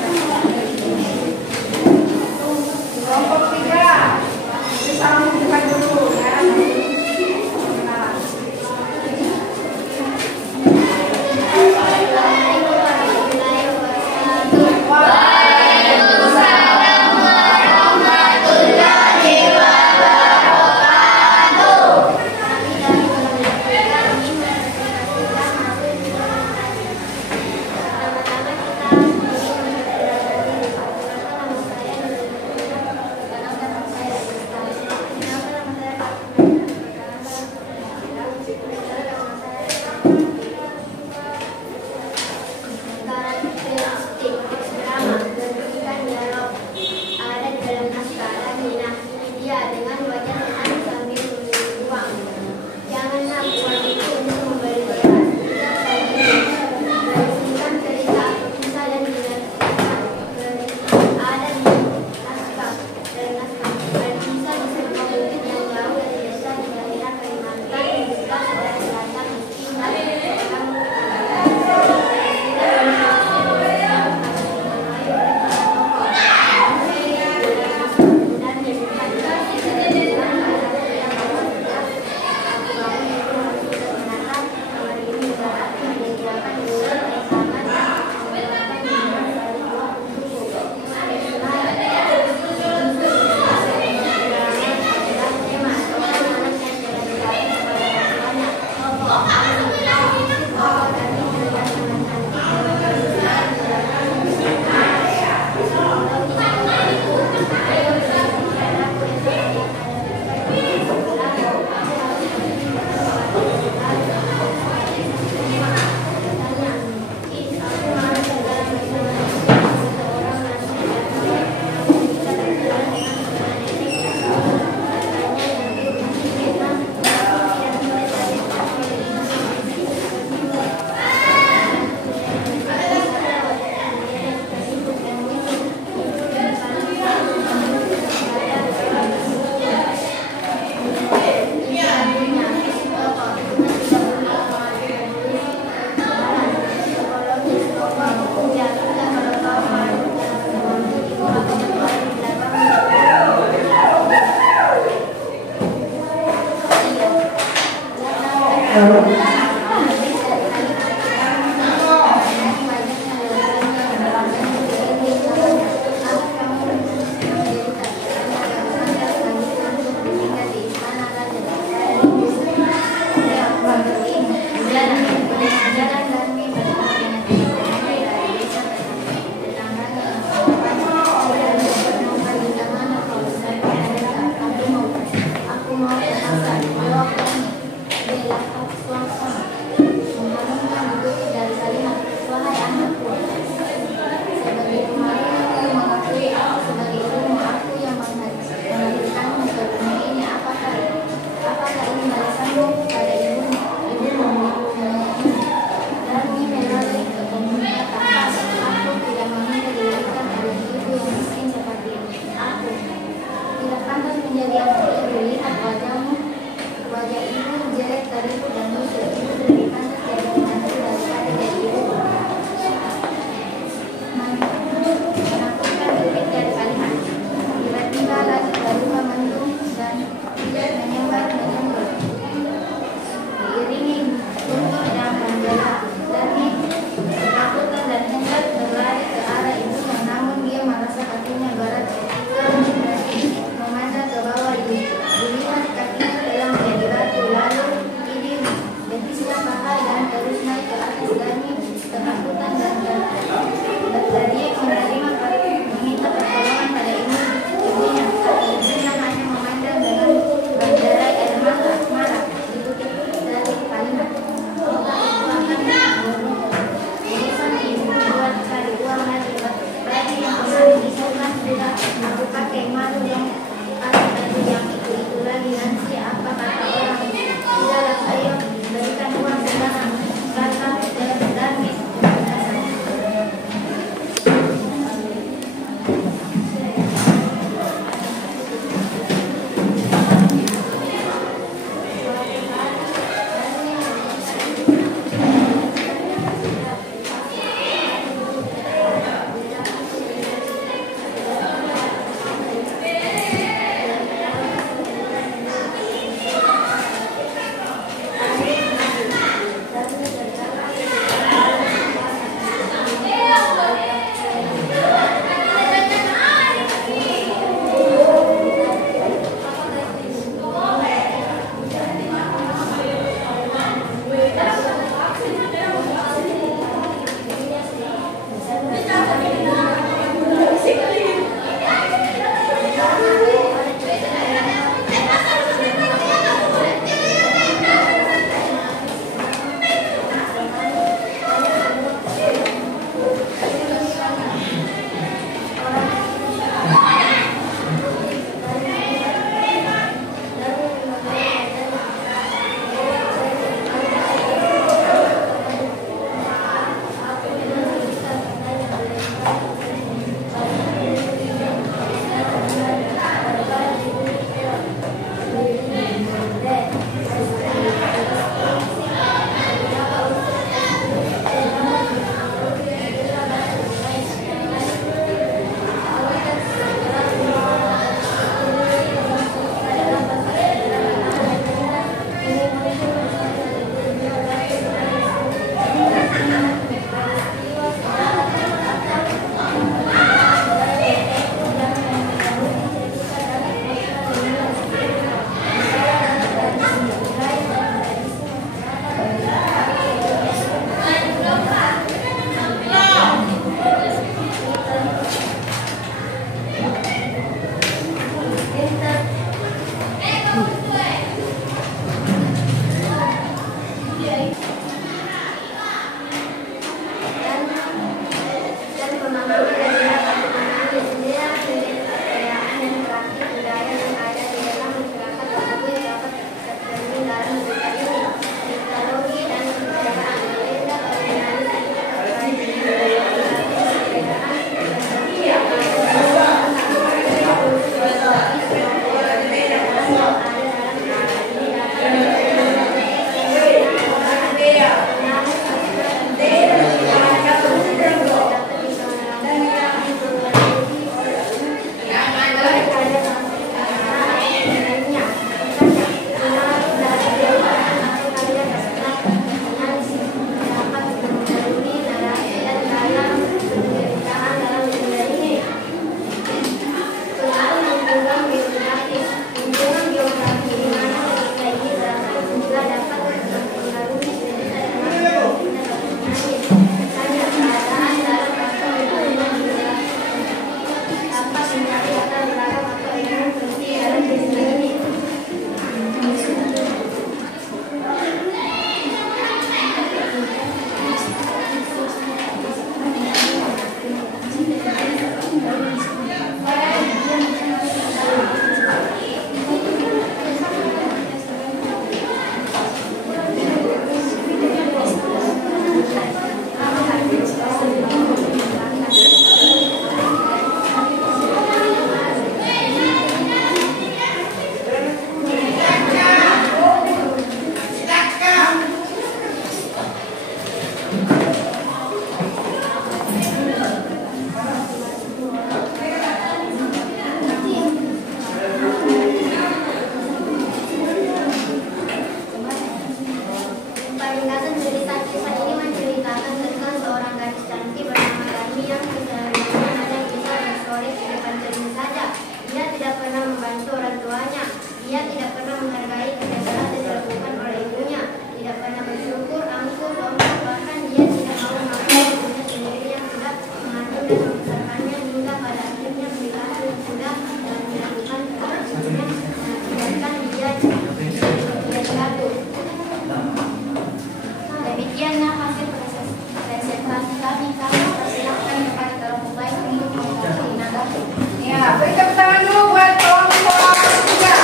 Ya, beri tepuk tangan dulu buat kelompok 3.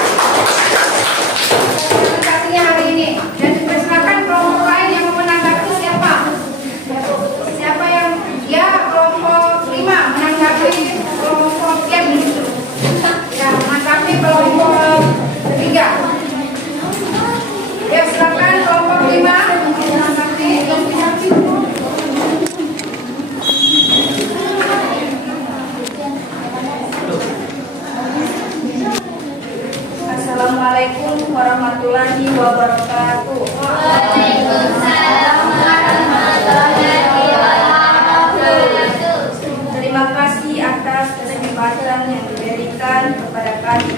Presentasinya hari ini. Dan dipersilakan kelompok lain yang mau menanggapi siapa? Siapa yang kelompok 5 menanggapi kelompok yang begitu. Ya, menanggapi kelompok 3. Ya, silakan kelompok 5 menanggapi. Assalamualaikum warahmatullahi wabarakatuh. Waalaikumsalam warahmatullahi wabarakatuh. Terima kasih atas kesempatan yang diberikan kepada kami.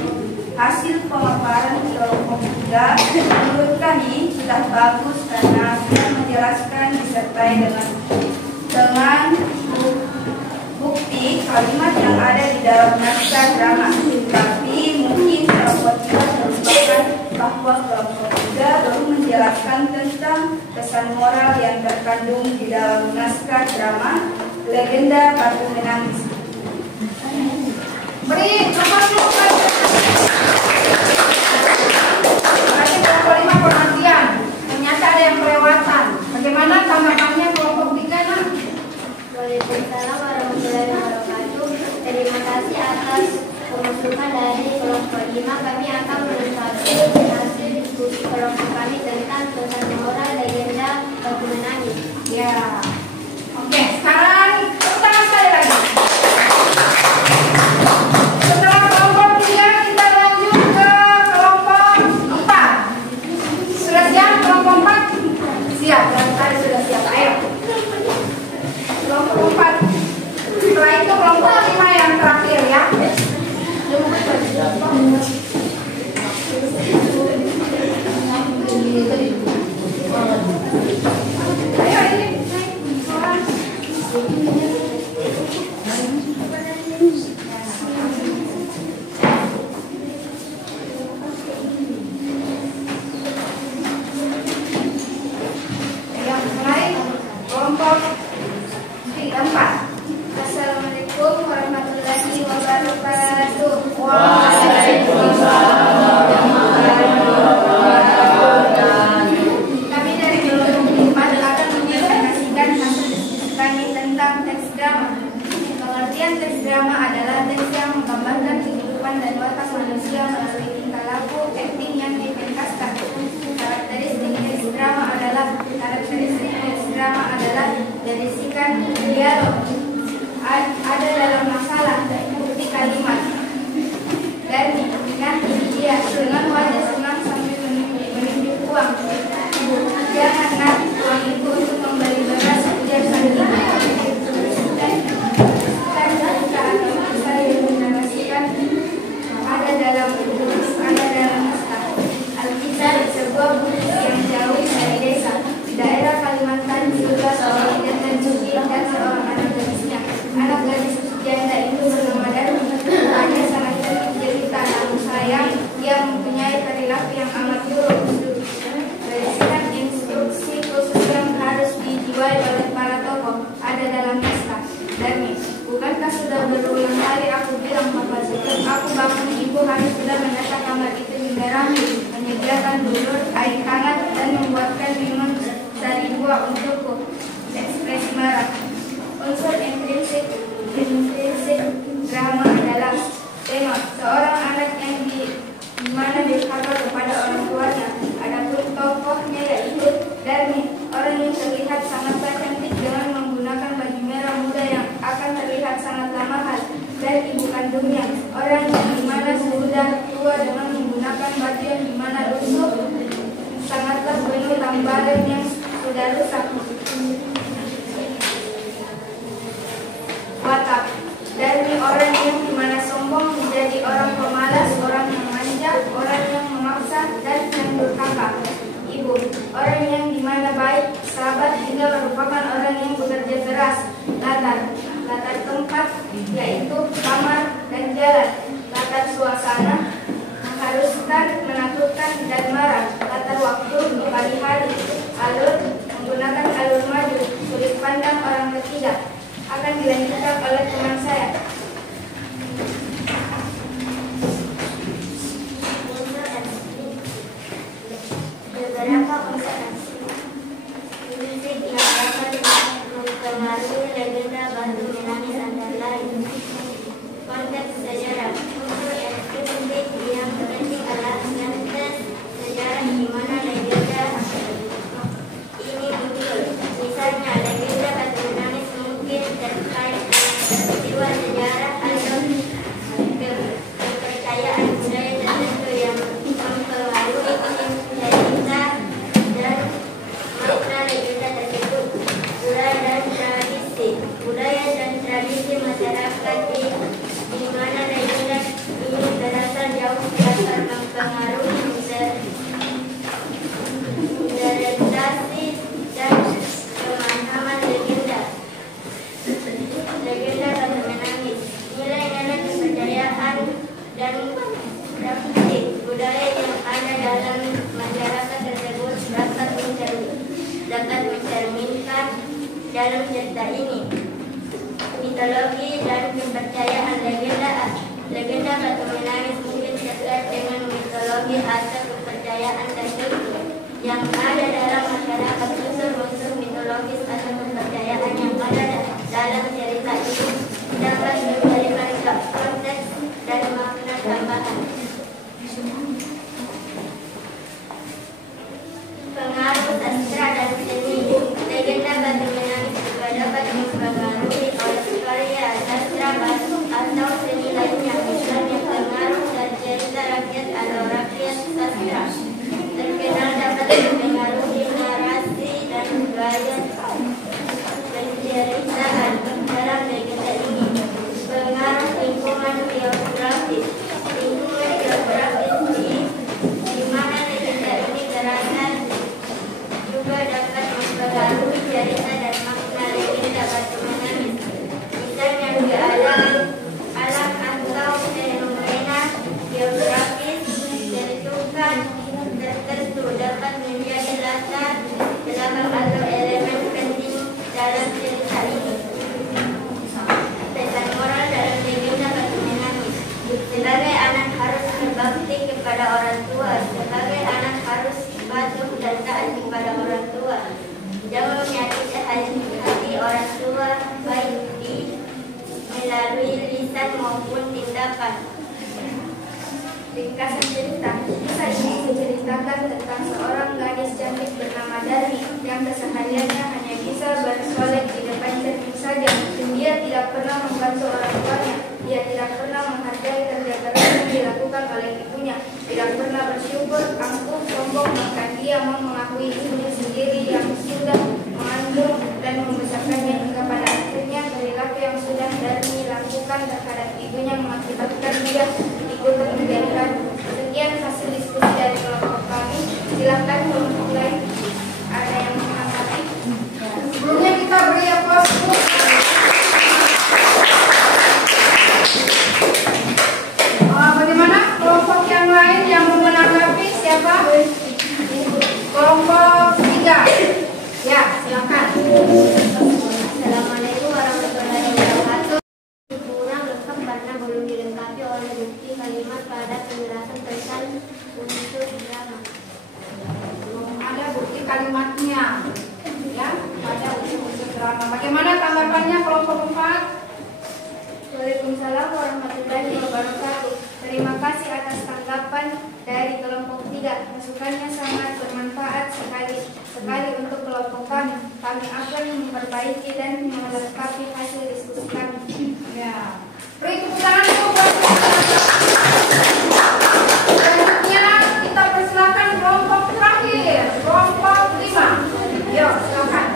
Hasil pemaparan kelompok 3 menurut kami sudah bagus karena sudah menjelaskan disertai dengan bukti kalimat yang ada di dalam naskah drama. Tapi mungkin kelompok 3 merupakan bahwa kelompok 3 baru menjelaskan tentang pesan moral yang terkandung di dalam naskah drama Legenda Batu Menangis. Beri nomor dulu. Berarti kelompok 5 perhatian. Ternyata ada yang kelewatan. Bagaimana tanggapannya kelompok 3, nak? Waalaikumsalam warahmatullahi wabarakatuh. Terima kasih atas pemasukan dari kelompok 5. Kami akan melengkapi hasil diskusi kelompok kami tentang pesan moral legenda Batu Menangis. Ya. Oke, sekarang tepuk tangan sekali lagi. Setelah kelompok 3 kita lanjut ke kelompok 4. Sudah siap kelompok 4? Siap, dan tadi sudah siap. Ayo. Kelompok 4. Setelah itu kelompok 5 yang terakhir ya. Ayo ini. Yang mulai kelompok 4. Assalamualaikum warahmatullahi wabarakatuh. Kami dari kelompok 4 akan menginformasikan hasil diskusi kami tentang teks drama. Pengertian teks drama adalah teks yang menggambarkan kehidupan dan watak manusia melalui tingkah laku, acting yang dipentaskan. Karakteristik teks drama adalah berisikan dialog. Ada dalam masalah bukti kalimat dan dia dengan wajah senang sambil menunjuk uang. Jangan nak uang itu untuk membeli beras, ujar sang ibu. Dan saya menarasikan ada dalam naskah Alkitab, sebuah bukti yang jauh dari desa di daerah Kalimantan juga seorang jantan jujur dan seorang anak gadisnya. Anak gadis janda itu bernama Darmi. Hanya sangat cantik jelita, namun sayang ia mempunyai perilaku yang amat buruk. Berisikan instruksi khusus yang harus dijiwai oleh para tokoh ada dalam naskah. Darmi, bukankah sudah berulang kali aku bilang bahwa setiap aku bangun ibu harus sudah menata kamar itu hingga rapi, menyediakan dulur, air hangat dan membuatkan minum dari buah untukku. Ekspresi marah. Unsur intrinsik drama adalah tema seorang anak yang dimana dikhabar kepada orang tuanya. Adapun tokohnya yaitu Darmi, orang yang terlihat sangatlah cantik dengan menggunakan baju merah muda yang akan terlihat sangatlah mahal, dan ibu kandungnya, orang yang dimana sudah tua dengan menggunakan baju yang dimana lusuh sangatlah penuh tambalan yang sudah rusak. Watak Darmi, orang yang dimana sombong menjadi orang pemalas, orang yang manja, orang yang memaksa dan yang durhaka. Ibu, orang yang dimana baik, sahabat hingga merupakan orang yang bekerja keras. Latar tempat yaitu kamar dan jalan. Latar suasana mengharuskan, menakutkan dan marah. Latar waktu di pagi hari. Alur menggunakan alur maju, sudut pandang orang ketiga. Akan dilanjutkan oleh teman saya. Legenda Batu Menangis mungkin sesuai dengan mitologi atau kepercayaan tertentu yang ada dalam masyarakat. Unsur-unsur mitologis atau kepercayaan yang ada dalam cerita itu dapat memberikan konteks dan makna tambahan. Pengaruh sastra dan seni. Legenda Batu Menangis juga dapat dipengaruhi oleh karya sastra batu atau seni lainnya, misalnya pengaruh dari cerita rakyat atau rakyat sastra. Terkenal dapat mempengaruhi narasi dan gaya penceritaan dalam legenda ini. Pengaruh lingkungan geografis. Lingkungan geografis di mana legenda ini berasal juga dapat mempengaruhi cerita dan makna legenda Batu Menangis. Misalnya keadaan alam atau fenomena geografis tertentu dapat menjadi latar belakang atau elemen penting dalam cerita ini. Pesan moral dalam legenda Batu Menangis. Sebagai anak harus berbakti kepada orang tua. Sebagai anak harus patuh dan taat kepada orang tua. Jangan menyakiti hati orang tua baik melalui lisan maupun tindakan. Ringkasan cerita. Kisah ini menceritakan tentang seorang gadis cantik bernama Darmi yang kesehariannya hanya bisa bersolek di depan cermin saja. Dia tidak pernah membantu orang tuanya. Dia tidak pernah menghargai kerja keras yang dilakukan oleh ibunya. Tidak pernah bersyukur, angkuh, sombong, bahkan dia mau mengakui ibunya sendiri yang sudah mengandung dan membesarkannya hingga pada akhirnya perilaku yang sudah Darmi lakukan terhadap ibunya mengakibatkan dia ikut menjadikan. Sekian hasil diskusi dari kelompok kami. Silakan kelompok lain ada yang menanggapi. Sebelumnya kita beri aplaus. Bagaimana kelompok yang lain yang mau menanggapi? Siapa? Kelompok 3. Ya, silakan. Assalamualaikum warahmatullahi wabarakatuh. Kurang lengkap karena belum dilengkapi oleh bukti kalimat pada penjelasan tentang unsur drama. Belum ada bukti kalimatnya. Ya, pada unsur drama. Bagaimana tanggapannya kelompok 4? Waalaikumsalam warahmatullahi wabarakatuh. Terima kasih atas tanggapan dari kelompok 3. Masukannya sangat bermanfaat sekali untuk kelompok kami. Kami akan memperbaiki dan melengkapi hasil diskusi kami. Ya. Beri tepuk tangan untuk selanjutnya kita persilakan kelompok terakhir, kelompok 5. Yuk, silakan.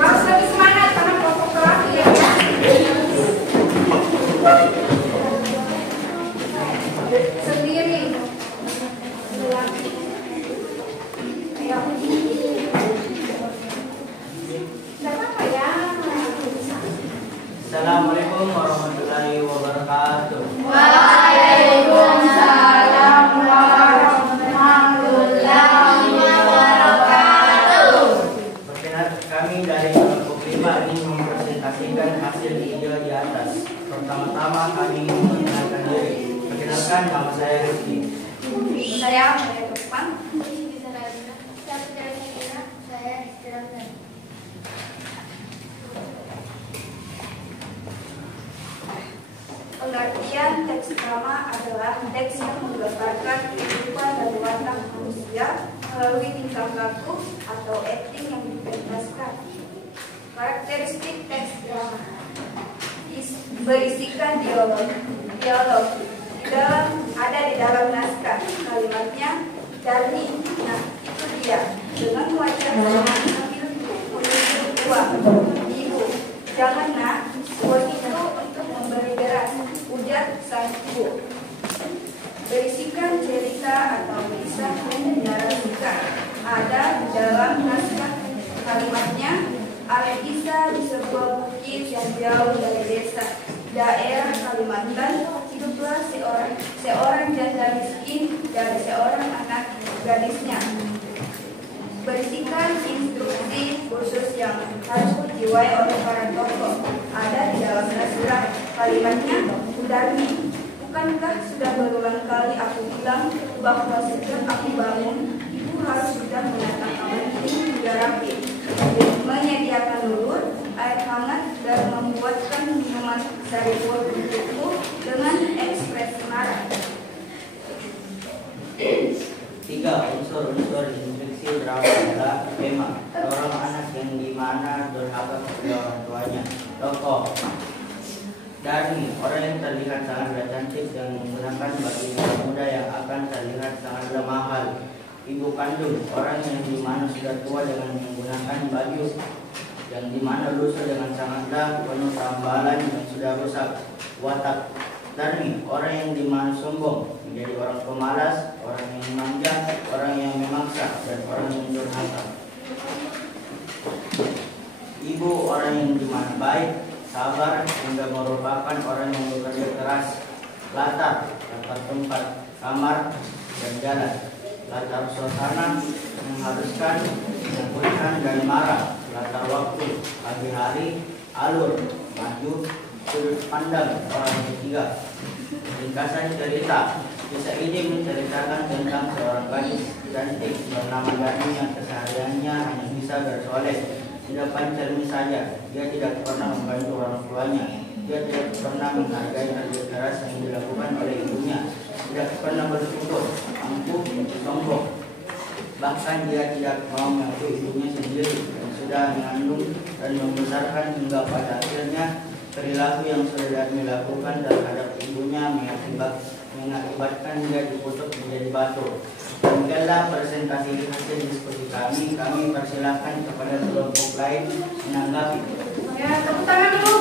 Harus lebih semangat karena kelompok terakhir ya. Sendiri. Assalamualaikum warahmatullahi wabarakatuh. Waalaikumsalam warahmatullahi wabarakatuh. Perkenalkan, kami dari kelompok 5 ingin mempresentasikan hasil video di atas. Pertama-tama kami ingin mengenalkan diri. Perkenalkan, nama saya Rizky. Saya depan. Pengertian teks drama adalah teks yang menggambarkan kehidupan dan watak manusia melalui tingkah laku atau acting yang dipentaskan. Karakteristik teks drama berisikan dialog ada di dalam naskah. Kalimatnya Darmi, nah itu dia, dengan wajah sambil menunjuk buah. Ibu, jangan nak, buah itu untuk memberi beras, ujar sang ibu. Berisikan cerita atau kisah yang dinarasikan ada di dalam naskah. Kalimatnya Al-Isa di sebuah bukit yang jauh dari desa daerah Kalimantan hiduplah seorang janda miskin dan seorang anak gadisnya. Berisikan instruksi khusus yang harus dijiwai oleh para tokoh ada di dalam naskah. Kalimatnya Darmi, Bukankah sudah berulang kali aku bilang bahwa sejak aku bangun, ibu harus sudah menatap penting hingga rapi, menyediakan lulur, air hangat, dan membuatkan minuman dari bor untukku dengan ekspresi marah. 3. Unsur-unsur instruksi drama adalah tema, seorang anak yang dimana durhaka kepada orang tuanya. Tokoh Darmi, orang yang terlihat sangat cantik dan menggunakan baju muda yang akan terlihat sangat mahal. Ibu kandung, orang yang dimana sudah tua dengan menggunakan baju yang dimana lusuh dengan sangatlah penuh tambalan yang sudah rusak. Watak Darmi, orang yang dimana sombong, menjadi orang pemalas, orang yang manja, orang yang memaksa, dan orang yang durhaka. Ibu, orang yang dimana baik, sabar, hingga merupakan orang yang bekerja keras. Latar tempat, kamar, dan jalan. Latar suasana mengharuskan menyenangkan dan marah. Latar waktu, pagi hari, alur, maju, sudut pandang orang ketiga. Ringkasan cerita. Kisah ini menceritakan tentang seorang gadis cantik bernama Darmi yang kesehariannya hanya bisa bersolek. Tidak pancermi saja, dia tidak pernah membantu orang tuanya. Dia tidak pernah menghargai kerja keras yang dilakukan oleh ibunya. Tidak pernah bersyukur, angkuh, sombong. Bahkan dia tidak mau mengakui ibunya sendiri yang sudah mengandung dan membesarkan hingga pada akhirnya perilaku yang sudah Darmi lakukan terhadap ibunya mengakibatkan dia dikutuk menjadi batu. Demikianlah presentasi hasil diskusi kami. Kami persilahkan kepada kelompok lain menanggapi. Ya, tepuk tangan dulu.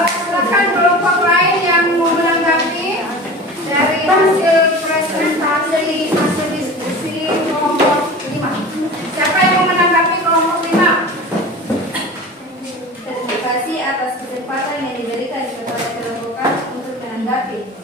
Silakan kelompok lain yang mau menanggapi dari hasil presentasi hasil diskusi kelompok 5. Siapa yang mau menanggapi kelompok 5? Terima kasih atas kesempatan yang diberikan kepada kelompok kami untuk menanggapi.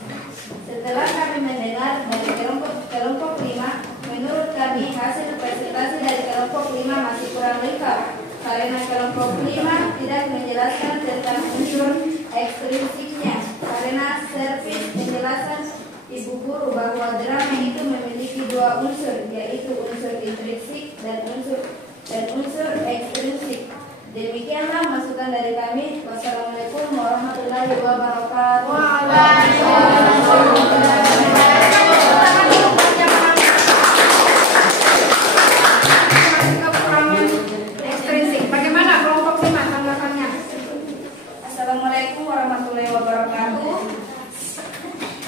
Setelah kami mendengar dari kelompok 5, menurut kami hasil presentasi dari kelompok 5 masih kurang lengkap karena kelompok 5 tidak menjelaskan tentang unsur ekstrinsiknya. Karena servis penjelasan ibu guru bahwa drama itu memiliki dua unsur, yaitu unsur intrinsik dan unsur ekstrinsik. Demikianlah masukan dari kami. Wassalamualaikum warahmatullahi wabarakatuh. Bagaimana kelompok 5 tanggapannya? Assalamualaikum warahmatullahi wabarakatuh.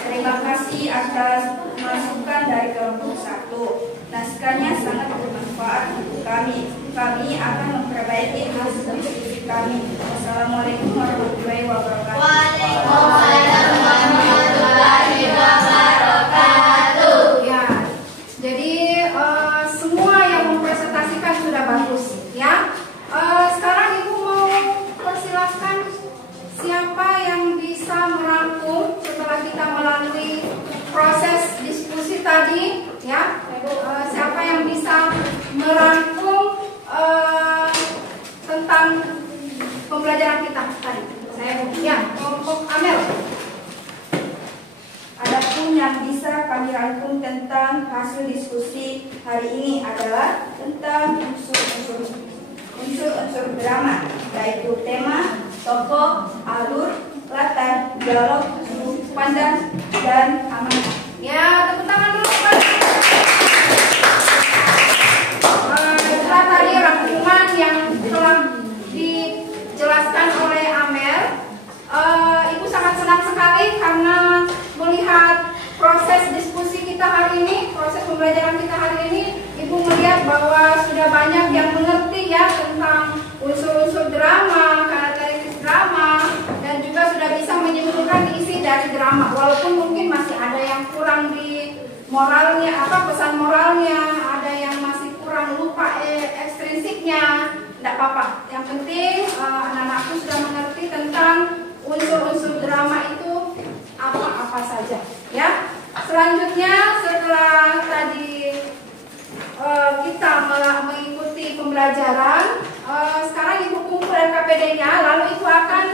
Terima kasih atas masukan dari kelompok 1. Naskahnya sangat bermanfaat untuk kami. Kami akan memperbaiki hasil diskusi kami. Wassalamualaikum warahmatullahi wabarakatuh. Waalaikumsalam warahmatullahi wabarakatuh. Ya, jadi semua yang mempresentasikan sudah bagus, ya. Sekarang Ibu mau persilahkan siapa yang bisa merangkum setelah kita melalui proses diskusi tadi, ya. Siapa yang bisa merangkum tentang pembelajaran kita tadi? Ya, kelompok Amel. Adapun yang bisa kami rangkum tentang hasil diskusi hari ini adalah tentang unsur-unsur drama, yaitu tema, tokoh, alur, latar, dialog, sudut pandang, dan amanah. Ya, tepuk tangan dulu. Setelah tadi rangkuman yang telah dijelaskan oleh Amel, Ibu sangat senang sekali karena melihat proses diskusi kita hari ini, proses pembelajaran kita hari ini, Ibu melihat bahwa sudah banyak yang mengerti ya tentang unsur-unsur drama, karakteristik drama, dan juga sudah bisa menyimpulkan isi dari drama. Walaupun mungkin masih ada yang kurang di moralnya, pesan moralnya, ada yang masih kurang lupa ekstrinsiknya, tidak apa-apa. Yang penting anak-anakku sudah mengerti tentang unsur-unsur drama itu apa-apa saja, ya. Selanjutnya setelah tadi kita mengikuti pembelajaran, sekarang Ibu kumpul LKPD-nya, lalu Ibu akan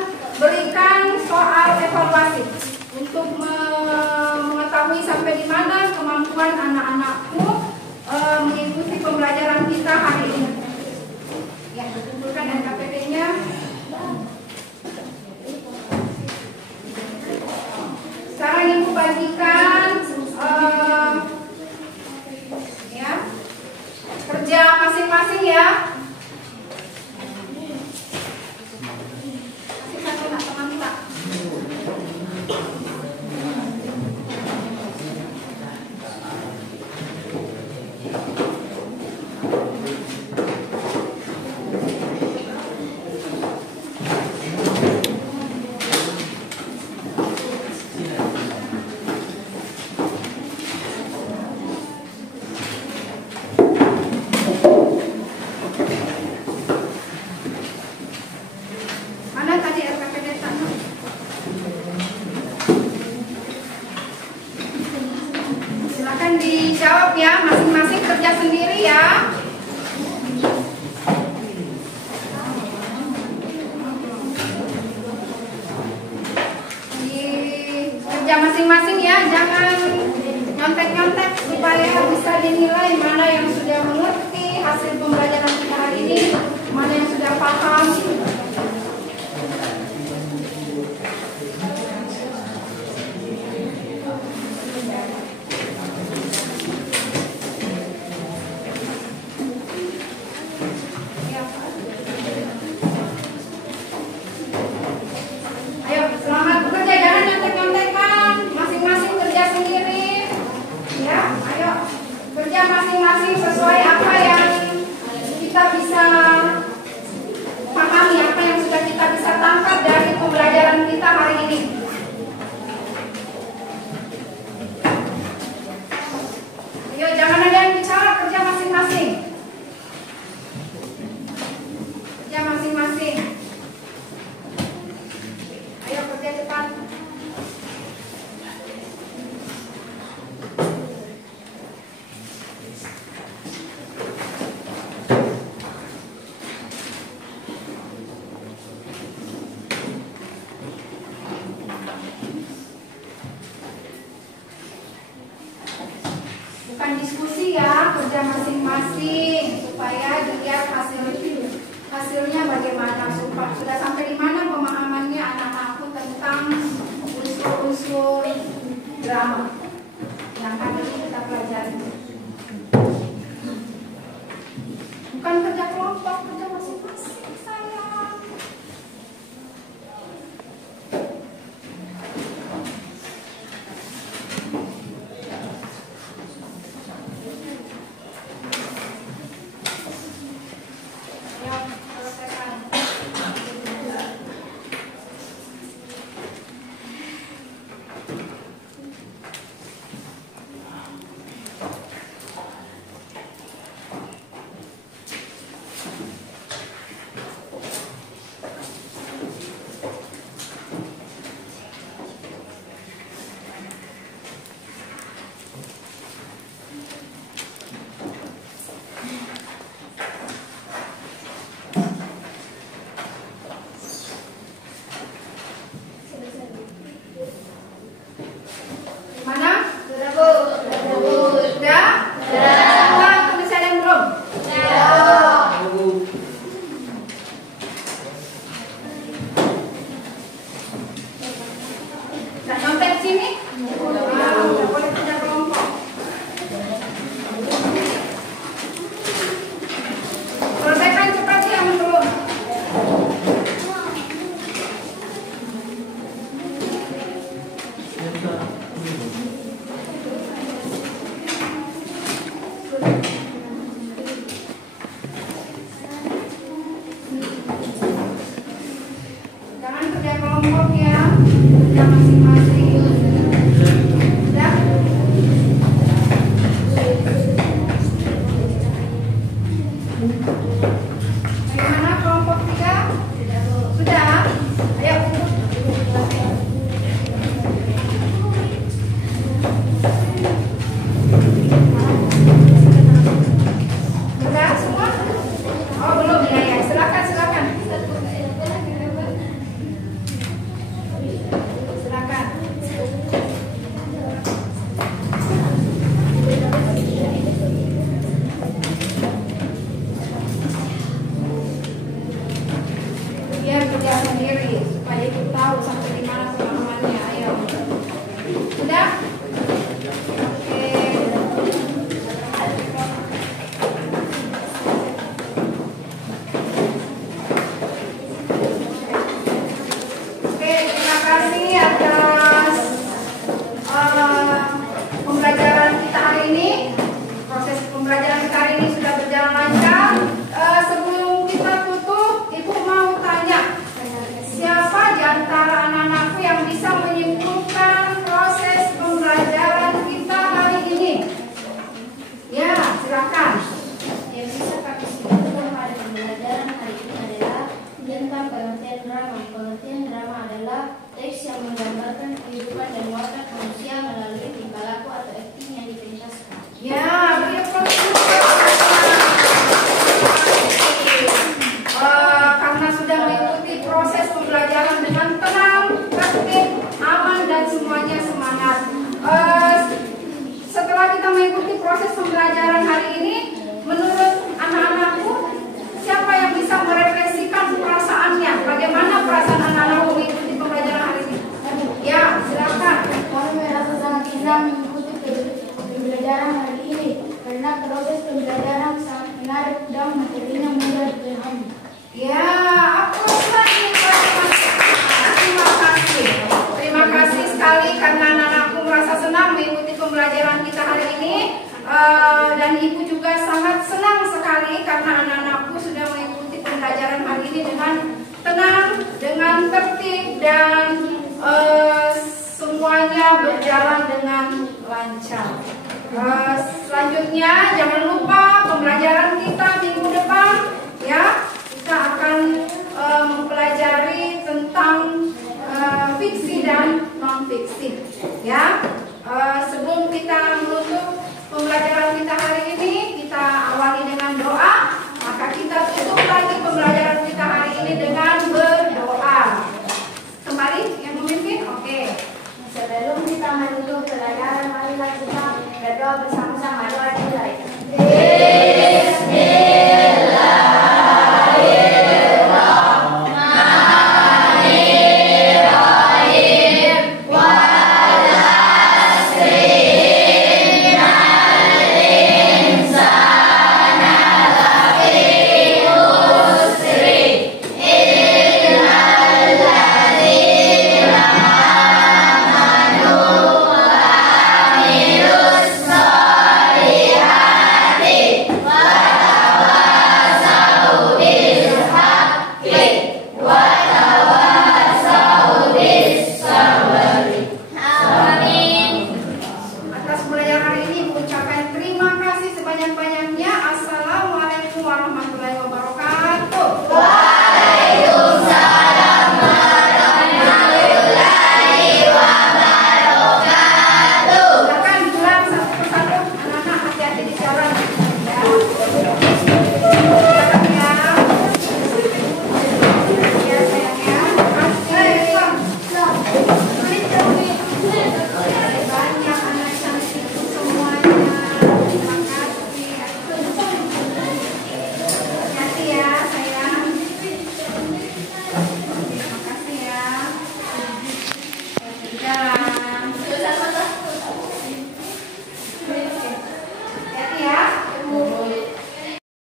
kelompok ya, masing-masing kerja sendiri ya. Kerja masing-masing ya, jangan nyontek-nyontek supaya bisa dinilai mana yang sudah mengerti hasil pembelajaran kita hari ini, mana yang sudah paham. Ayo, selamat bekerja, jangan nyontek-nyontekan, masing-masing kerja sendiri. Ya, ayo kerja masing-masing sesuai apa yang kita bisa pahami, apa yang sudah kita bisa tangkap dari pembelajaran kita hari ini. Ayo, jangan ada yang bicara, kerja masing-masing. Kerja masing-masing. Ayo kerja cepat. Bukan diskusi ya, kerja masing-masing supaya dilihat hasilnya bagaimana. Sudah sampai di mana pemahamannya anak-anakku tentang unsur-unsur drama yang hari ini kita pelajari. Bukan kerja kelompok, kerja masing-masing sayang. Ayo, selesaikan. Mana? Sudah, Bu. Sudah? Sudah. Tulis ada yang belum? Sudah sampai di sini? Sudah boleh kerja kelompok. Selesaikan cepat ya, yang belum. Jangan kerja kelompok ya, kerja masing-masing. Sudah? Bagaimana kelompok 3? Sudah? Ayo. Sudah semua? Oh belum ya, silakan. Silakan. pembelajaran dengan tenang, tertib, aman, dan semuanya semangat. Setelah kita mengikuti proses pembelajaran hari ini, menurut anak-anakku, siapa yang bisa merefleksikan perasaannya? Bagaimana perasaan anak-anakku mengikuti pembelajaran hari ini? Ya, silakan. Kami merasa sangat senang mengikuti pembelajaran hari ini karena proses pembelajaran sangat menarik dan materinya mudah dipahami. Ya, aku lagi. Terima kasih. Terima kasih sekali karena anak-anakku merasa senang mengikuti pembelajaran kita hari ini. Dan ibu juga sangat senang sekali karena anak-anakku sudah mengikuti pembelajaran hari ini dengan tenang, dengan tertib, dan semuanya berjalan dengan lancar. Selanjutnya jangan lupa pembelajaran kita